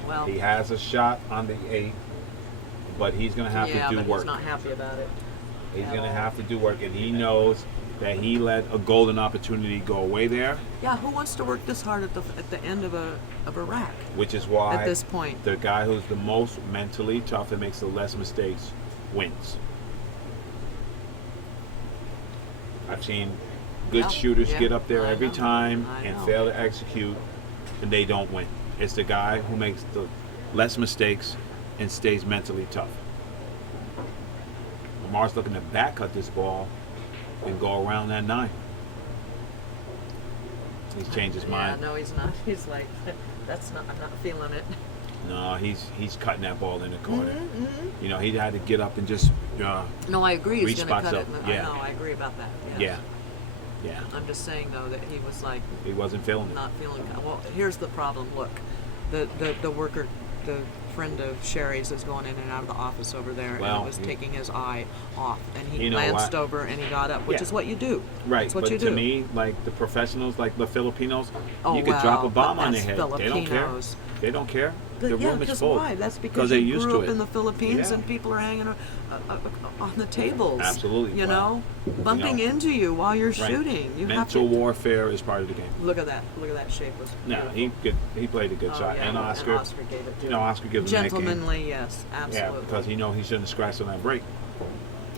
Well, he has a shot on the 8, but he's going to have to do work. He's not happy about it. He's going to have to do work, and he knows that he let a golden opportunity go away there. Yeah, who wants to work this hard at the end of a rack? Which is why at this point, the guy who's the most mentally tough and makes the less mistakes wins. I've seen good shooters get up there every time and fail to execute, and they don't win. It's the guy who makes the less mistakes and stays mentally tough. Lamar's looking to back cut this ball and go around that 9. He's changed his mind. Yeah, no, he's not. He's like, I'm not feeling it. No, he's cutting that ball in the corner. You know, he had to get up and just no, I agree. He's going to cut it. Yeah. I know, I agree about that. Yes. Yeah. I'm just saying though that he was like he wasn't feeling not feeling. Well, here's the problem. Look, the worker, the friend of Sherry's is going in and out of the office over there, and it was taking his eye off, and he glanced over and he got up, which is what you do. Right. It's what but you to do. me, like the professionals, like the Filipinos, you could drop a bomb on their head. They don't care. They don't care. The room is full. Why? That's because they you used grew to up it. in the Philippines and people are hanging on the tables. Absolutely. You know, bumping into you while you're shooting. You Mental warfare is part of the game. Look at that. Look at that shape. No, he played a good shot. Yeah, and Oscar gave it to him. Oscar gives him that game. Gentlemanly, yes, absolutely. Yeah, because he shouldn't have scratched on that break.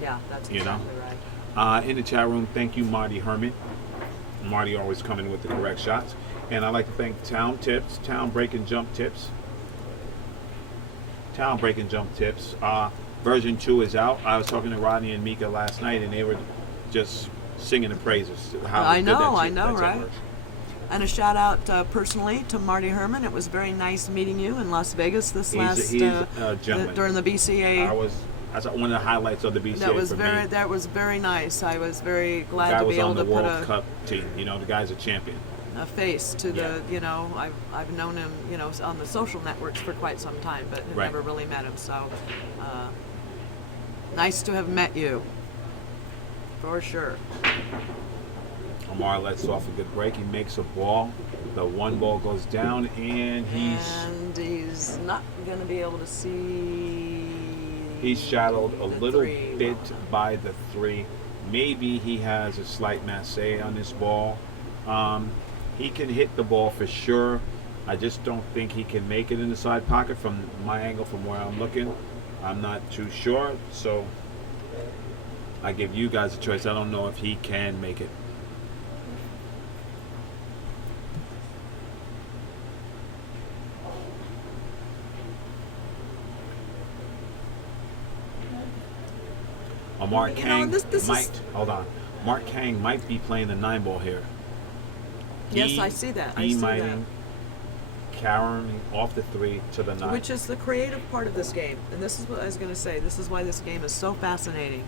Yeah, that's exactly right. In the chat room, thank you, Marty Herman. Marty always coming with the correct shots. And I'd like to thank Town Break and Jump Tips. Town Break and Jump Tips. Version 2 is out. I was talking to Rodney and Mika last night, and they were just singing the praises. I know, right? And a shout out personally to Marty Herman. It was very nice meeting you in Las Vegas this last gentleman. During the BCA. That's one of the highlights of the BCA That was very nice. I was very glad to be able to put a World Cup team. You know, the guy's a champion. a face to Yeah. the, you know, I've known him, you know, on the social networks for quite some time, but have Right. never really met him. So, nice to have met you, for sure. Amar lets off a good break. He makes a ball. The one ball goes down, and he's not going to be able to see. he's shadowed a the little three. bit by the 3. Maybe he has a slight masse on this ball. He can hit the ball for sure. I just don't think he can make it in the side pocket from my angle, from where I'm looking. I'm not too sure, so I give you guys a choice. I don't know if he can make it. Amar You know, Kang this might is- hold on. Mark Kang might be playing the 9 ball here. Yes, I see that. I He see might that. carrying off the 3 to the 9. Which is the creative part of this game, and this is what I was going to say. This is why this game is so fascinating.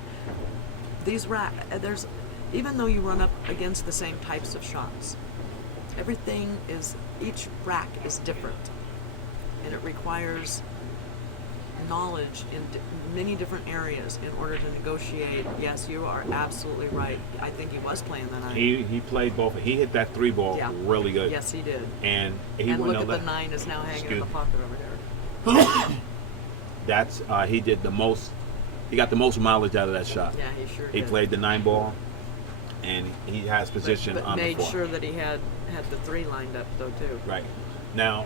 These there's, even though you run up against the same types of shots, everything is, each rack is different, and it requires knowledge in many different areas in order to negotiate. Yes, you are absolutely right. I think he was playing the 9. He played both. He hit that 3 ball Yeah. really good. Yes, he did. And he And went look to at let, the 9 is now hanging in Excuse- the pocket over there. That's he did the most. He got the most mileage out of that shot. Yeah, he sure He did. played the 9 ball, and he has position but on made the 4. sure that he had the 3 lined up though too. Right. Now,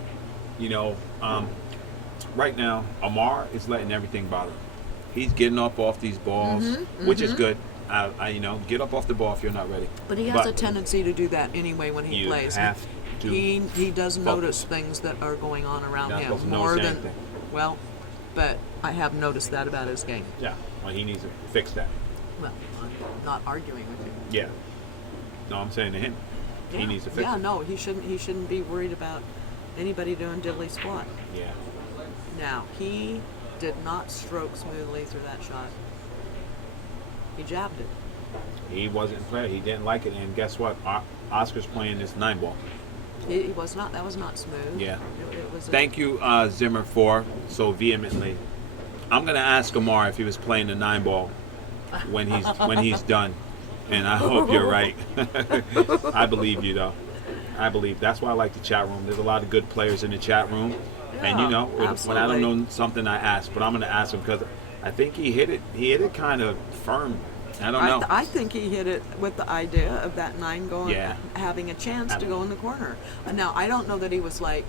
you know, right now, Amar is letting everything bother him. He's getting up off these balls, which is good. You know, get up off the ball if you're not ready. But he has a tendency to do that anyway when he you plays. have to He does focus. notice things that are going on around Not supposed to him notice more than anything. well. But I have noticed that about his game. Yeah. Well, he needs to fix that. Well, I'm not arguing with you. Yeah. No, I'm saying to him, he needs to fix Yeah, it. no, he shouldn't be worried about anybody doing diddly squat. Yeah. Now, he did not stroke smoothly through that shot. He jabbed it. He wasn't playing. He didn't like it, and guess what? Oscar's playing this 9 ball. He was not. That was not smooth. Yeah. It was. Thank you, Zimmer, for so vehemently. I'm gonna ask Amar if he was playing the 9 ball when he's done, and I hope you're right. I believe you though. I believe that's why I like the chat room. There's a lot of good players in the chat room, and you know when I don't know something, I ask. But I'm gonna ask him because I think he hit it. He hit it kind of firm. I don't know. I think he hit it with the idea of that 9 going, Yeah. having a chance to go in the corner. Now, I don't know that he was like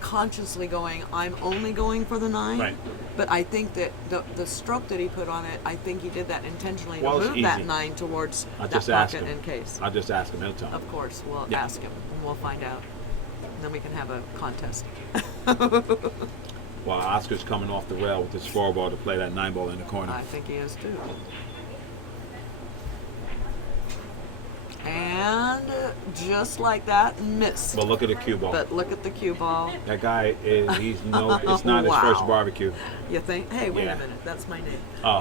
consciously going, I'm only going for the 9. Right. But I think that the stroke that he put on it, I think he did that intentionally Well, to it's move that easy. 9 towards I'll that just ask pocket him. in case. I'll just ask him. He'll tell me. Of course, we'll Yeah. ask him and we'll find out. And then we can have a contest. While Oscar's coming off the rail with his 4 ball to play that 9 ball in the corner. I think he is too. And just like that, miss. But look at the cue ball. But look at the cue ball. That guy is, it's not his first Wow. barbecue. You think, hey, wait Yeah. a minute, that's my name. Oh,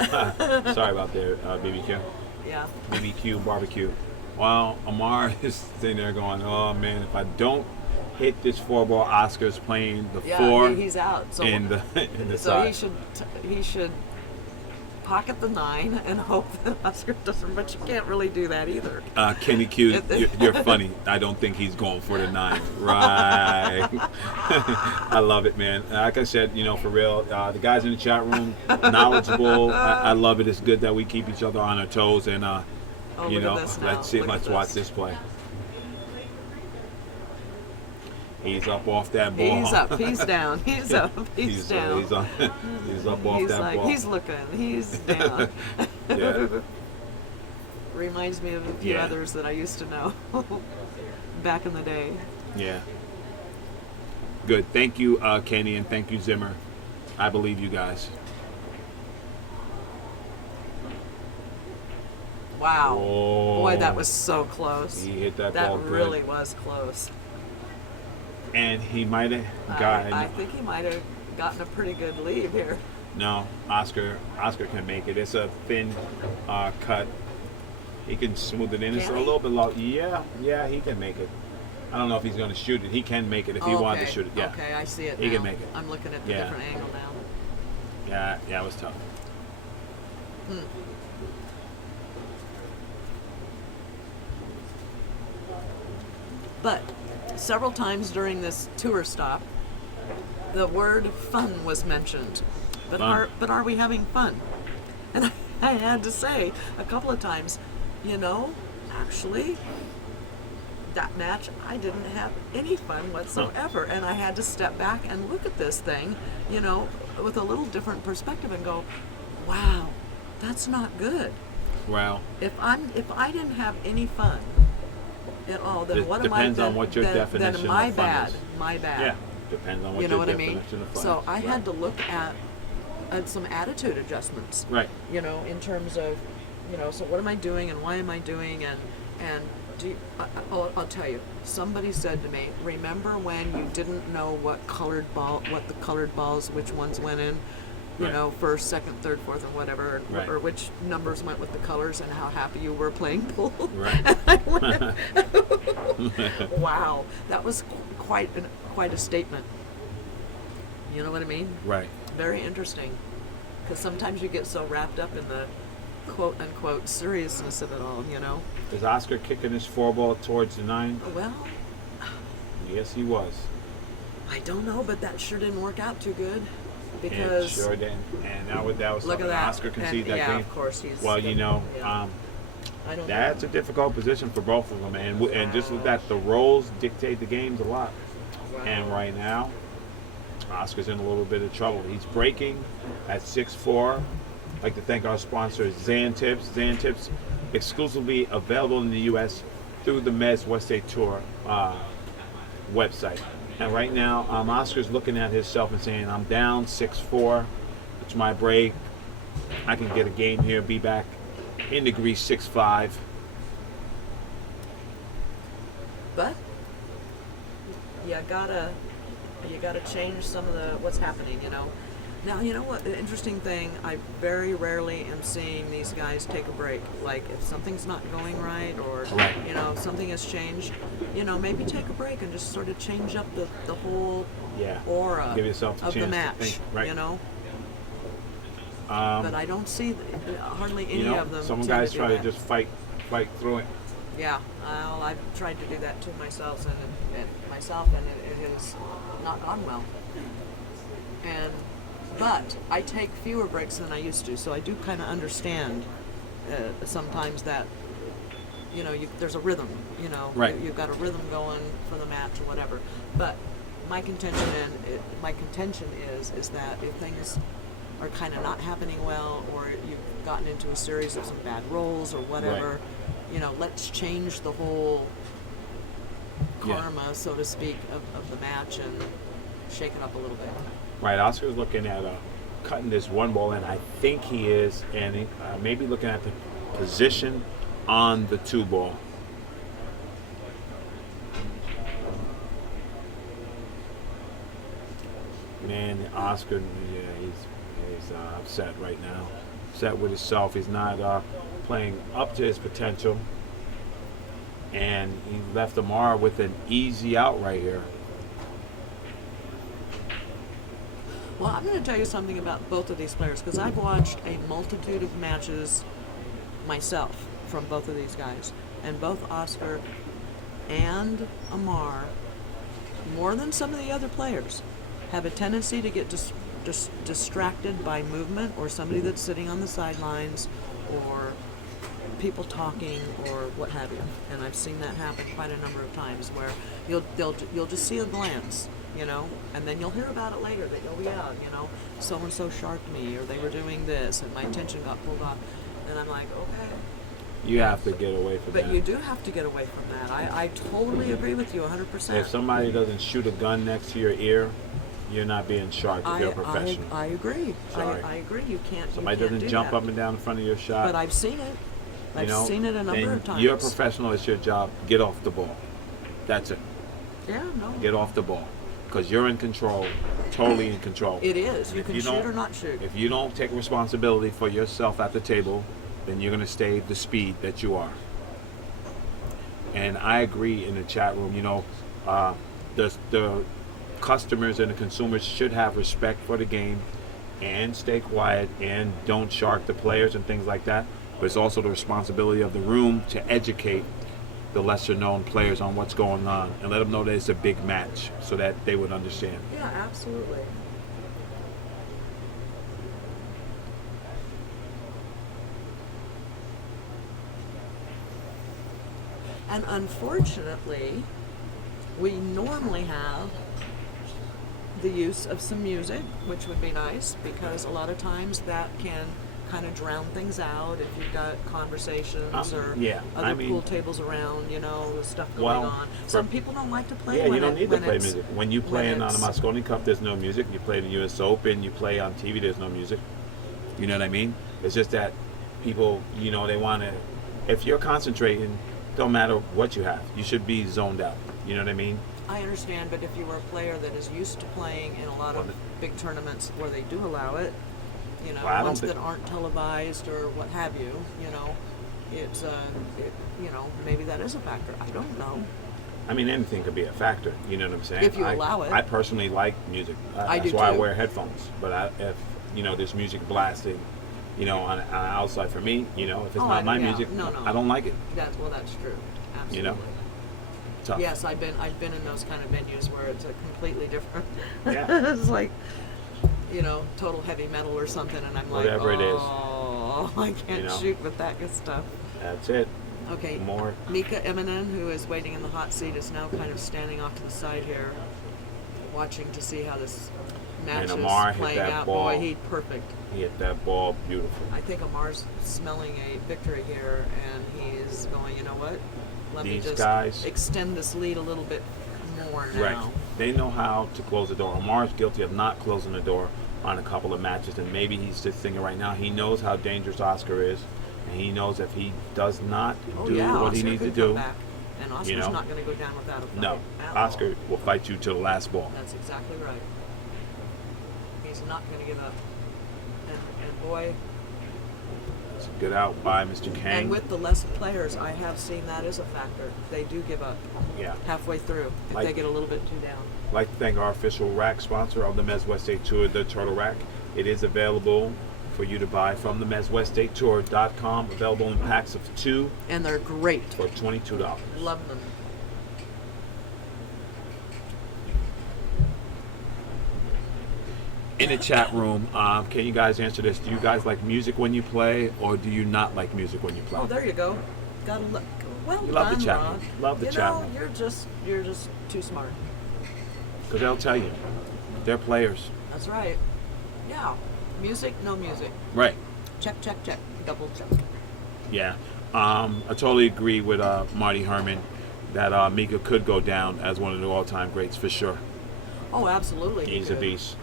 sorry about that, BBQ. Yeah. BBQ barbecue. Wow, Amar is sitting there going, oh man, if I don't hit this 4 ball, Oscar's playing the Yeah, 4 he's out. So, in the so side. he should pocket the 9 and hope that Oscar doesn't, but you can't really do that either. Kenny Q, you're funny. I don't think he's going for the 9. Right. I love it, man. Like I said, you know, for real, the guys in the chat room, knowledgeable. I love it. It's good that we keep each other on our toes, and you Look know, at this now. let's see, Look at let's watch this play. He's up off that ball. He's up, he's down, he's up, he's down. He's up off He's that like, ball. he's looking, he's down. Yeah. Reminds me of a few Yeah. others that I used to know back in the day. Yeah. Good. Thank you, Kenny, and thank you, Zimmer. I believe you guys. Wow. Oh. Boy, that was so close. He hit that That ball good. really was close. And he might have gotten. I think he might have gotten a pretty good lead here. No, Oscar can make it. It's a thin cut. He can smooth it in. It's Can a he? little bit low. Yeah, he can make it. I don't know if he's going to shoot it. He can make it if he wanted to Okay. shoot it. Yeah. Okay, I see it He now. can make it. I'm looking at the Yeah. different angle now. Yeah, it was tough. Hmm. But several times during this tour stop, the word fun was mentioned. But Fun. are we having fun? And I had to say a couple of times, actually, that match I didn't have any fun whatsoever. And I had to step back and look at this thing, with a little different perspective and go, wow, that's not good. Well, If I didn't have any fun at all, then It what am I? depends on what your then definition my of fun bad. is. My bad. yeah, depends on what You know your what I mean? definition of fun So is. I had to look at some attitude adjustments. Right. In terms of, so what am I doing and why am I doing and I'll tell you. Somebody said to me, "Remember when you didn't know what the colored balls, which ones went in, Right. first, second, third, fourth, and whatever, Right. or which numbers went with the colors, and how happy you were playing pool." Right. And I went, wow, that was quite a statement. You know what I mean? Right. Very interesting, because sometimes you get so wrapped up in the quote unquote seriousness of it all. Is Oscar kicking his 4-ball towards the 9? Well, Yes, he was. I don't know, but that sure didn't work out too good, It because sure did. And that was look something at that. Oscar conceded that yeah, game. of course he's. Well, yeah. I don't that's know. a difficult position for both of them, and just with that, the roles dictate the games a lot. Wow. And right now, Oscar's in a little bit of trouble. He's breaking at 6'4". I'd like to thank our sponsor, Xantips. Xantips, exclusively available in the U.S. through the MWST Tour website. And right now, Oscar's looking at himself and saying, I'm down 6'4". It's my break. I can get a game here, be back in the grease 6'5". But you gotta change some of what's happening. Now, you know what? The interesting thing, I very rarely am seeing these guys take a break. Like, if something's not going right, or, Right. something has changed, maybe take a break and just sort of change up the whole Yeah. aura Give yourself a of chance the to match, think, right. But I don't see hardly any of them. Some tend guys to do try that. to just fight through it. Yeah, well, I've tried to do that to myself, and it has not gone well. But I take fewer breaks than I used to, so I do kind of understand sometimes that there's a rhythm. Right. You've got a rhythm going for the match or whatever. But my contention is that if things are kind of not happening well, or you've gotten into a series of some bad rolls or whatever, let's change the whole karma, so to speak, of the match and shake it up a little bit. Right, Oscar's looking at cutting this 1 ball in. I think he is, and he, maybe looking at the position on the 2 ball. Man, Oscar, yeah, he's upset right now. Upset with himself. He's not playing up to his potential, and he left Amar with an easy out right here. Well, I'm going to tell you something about both of these players, because I've watched a multitude of matches myself from both of these guys, and both Oscar and Amar, more than some of the other players, have a tendency to get distracted by movement, or somebody that's sitting on the sidelines, or people talking, or what have you. And I've seen that happen quite a number of times, where you'll just see a glance, and then you'll hear about it later, that so-and-so sharped me, or they were doing this, and my attention got pulled off. And I'm like, okay. You have to get away from that. But you do have to get away from that. I totally agree with you 100%. If somebody doesn't shoot a gun next to your ear, you're not being sharp if you're a professional. I agree. Sorry. I agree. You can't. Somebody you can't doesn't do jump that. up and down in front of your shot. But I've seen it. I've seen it a number of times. You're a professional. It's your job. Get off the ball. That's it. Yeah, no. Get off the ball, because you're in control, totally in control. It is. And You if can you shoot don't- or not shoot. If you don't take responsibility for yourself at the table, then you're going to stay the speed that you are. And I agree in the chat room. The customers and the consumers should have respect for the game and stay quiet and don't shark the players and things like that. But it's also the responsibility of the room to educate the lesser known players on what's going on and let them know that it's a big match so that they would understand. Yeah, absolutely. And unfortunately, we normally have the use of some music, which would be nice because a lot of times that can kind of drown things out if you've got conversations or other pool tables around, stuff going on. Some people don't like to play. Yeah, you don't need to play music. When you play in on the Mosconi Cup, there's no music. You play in the U.S. Open, you play on TV, there's no music. You know what I mean? It's just that people, they want to. If you're concentrating, don't matter what you have. You should be zoned out. You know what I mean? I understand, but if you were a player that is used to playing in a lot of big tournaments where they do allow it, ones that aren't televised or what have you, it's maybe that is a factor. I don't know. I mean, anything could be a factor. You know what I'm saying? If you allow it. I personally like music. That's why I wear headphones. But if there's music blasting, on outside for me, if it's not my music, I don't like it. That's true. Absolutely. Tough. Yes, I've been in those kind of venues where it's a completely different. Yeah. It's like, total heavy metal or something, and I'm whatever it is. Oh, I can't shoot with that good stuff. That's it. Okay. More. Mika Eminen, who is waiting in the hot seat, is now kind of standing off to the side here, watching to see how this match is Amar playing hit that out. ball. Boy, he perfect. He hit that ball beautiful. I think Amar's smelling a victory here, and he's going, you know what? Let me just extend this lead a little bit more now. Right. They know how to close the door. Amar's guilty of not closing the door on a couple of matches, and maybe he's just thinking right now he knows how dangerous Oscar is, and he knows if he does not do what he needs to do, and Oscar's not going to go down without a fight. No, Oscar will fight you to the last ball. That's exactly right. He's not going to give up. And boy, it's a good out by Mr. Kang. And with the less players, I have seen that as a factor. They do give up halfway through if they get a little bit too down. I'd like to thank our official rack sponsor of the MWST Tour, the Turtle Rack. It is available for you to buy from the MWSTtour.com, available in packs of 2. And they're great. For $22. Love them. In the chat room, can you guys answer this? Do you guys like music when you play, or do you not like music when you play? Oh, there you go. Gotta look. Well you done, love the chat Rod. room. Love the chat room. You're just too smart. Because they'll tell you, they're players. That's right. Yeah. Music, no music. Right. Check. Double check. Yeah. I totally agree with Marty Herman that Mika could go down as one of the all-time greats for sure. Oh, absolutely. He's a beast.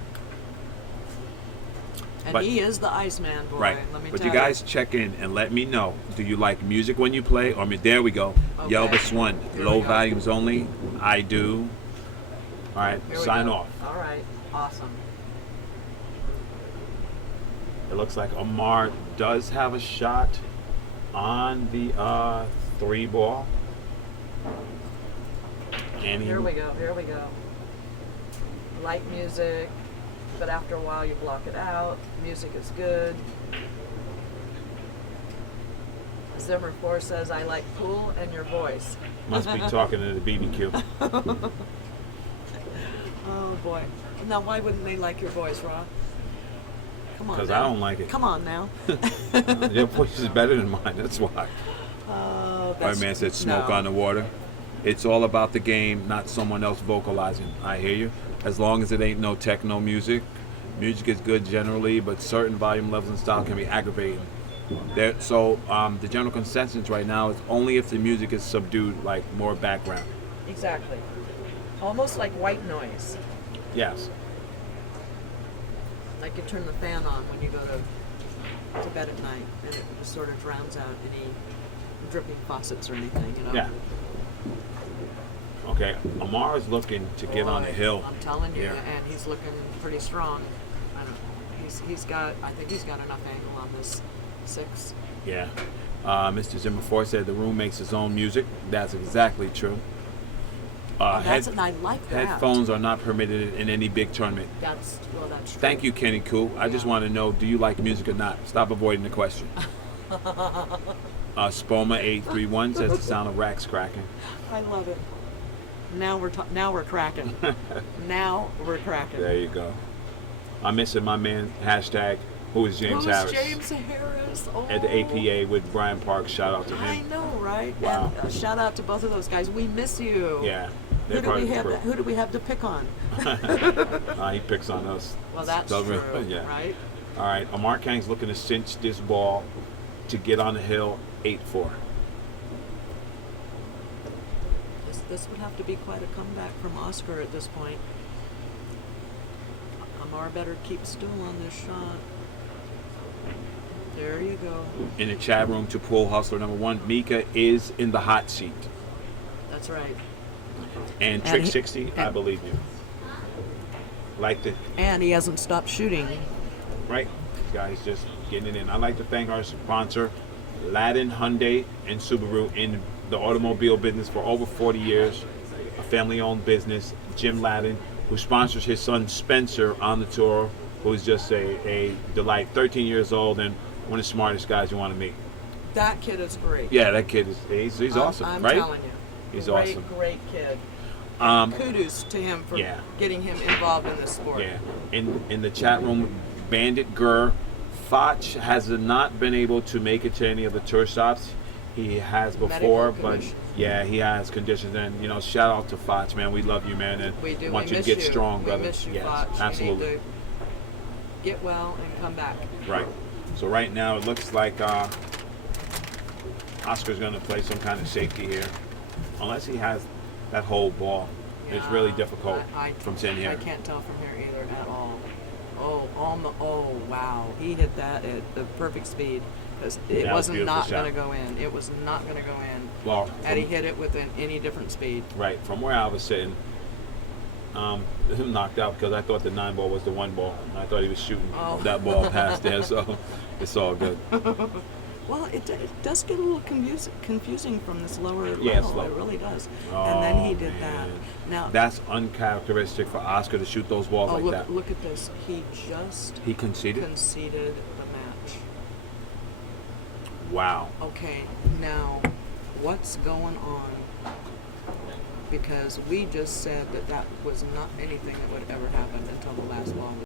And he is the Iceman, boy. Right. Let me but tell you guys check in and let me know. Do you like music when you play? There we go. Okay. Yelvis One. Low volumes only. I do. All right. Sign off. All right. Awesome. It looks like Amar does have a shot on the 3 ball. And Here we go. Light music, but after a while you block it out. Music is good. Zimmer 4 says, I like pool and your voice. Must be talking to the BBQ. Oh boy. Now why wouldn't they like your voice, Rob? Come on. Because I don't like it. Come on now. Your voice is better than mine, that's why. Our man said smoke on the water. It's all about the game, not someone else vocalizing. I hear you. As long as it ain't no techno music. Music is good generally, but certain volume levels and style can be aggravating. So the general consensus right now is only if the music is subdued, like more background. Exactly. Almost like white noise. Yes. Like you turn the fan on when you go to bed at night, and it just sort of drowns out any dripping faucets or anything, Yeah. Okay, Amar is looking to get on the hill. I'm telling you, and he's looking pretty strong. I think he's got enough angle on this 6. Yeah. Mr. Zimmer Ford said the room makes its own music. That's exactly true. And I like that. Headphones are not permitted in any big tournament. That's true. Thank you, Kenny Koo. I just want to know, do you like music or not? Stop avoiding the question. Spoma831 says the sound of racks cracking. I love it. Now we're cracking. Now we're cracking. There you go. I'm missing my man, hashtag, who is James Harris? James Harris? Oh. At the APA with Brian Park. Shout out to him. I know, right? Wow. And shout out to both of those guys. We miss you. Yeah. Who do we have to pick on? He picks on us. Well, that's true, right? All right. Amar Kang's looking to cinch this ball to get on the hill 8-4. This would have to be quite a comeback from Oscar at this point. Amar better keep still on this shot. There you go. In the chat room to Pool Hustler number 1, Mika is in the hot seat. That's right. And Trick 60, I believe you. And he hasn't stopped shooting. Right? This guy's just getting it in. I'd like to thank our sponsor, Ladin Hyundai and Subaru, in the automobile business for over 40 years. A family-owned business, Jim Ladin, who sponsors his son Spencer on the tour, who is just a delight. 13 years old and one of the smartest guys you want to meet. That kid is great. Yeah, that kid is he's awesome, I'm right? telling you. He's awesome. Great kid. Kudos to him for getting him involved in this sport. Yeah. In the chat room, Bandit Gurr, Foch has not been able to make it to any of the tour stops. He has before, but yeah, he has conditions. And shout out to Foch, man. We love you, man, and we do. want you to get strong, we brother. Miss you, yes, Foch. absolutely. You need to get well and come back. Right. So right now it looks like Oscar's going to play some kind of safety here, unless he has that whole ball. Yeah, it's really difficult from sitting here. I can't tell from here either at all. Oh, wow. He hit that at the perfect speed. Because it was not going to go in. It was not going to go in. Well, had he hit it with any different speed. Right. From where I was sitting, him knocked out because I thought the 9 ball was the 1 ball. And I thought he was shooting that ball past there, so it's all good. Well, it does get a little confusing from this lower level. It really does. Oh, and then he did that. Now that's uncharacteristic for Oscar to shoot those balls like that. Look at this. He conceded the match. Wow. Okay, now what's going on? Because we just said that was not anything that would ever happen until the last ball was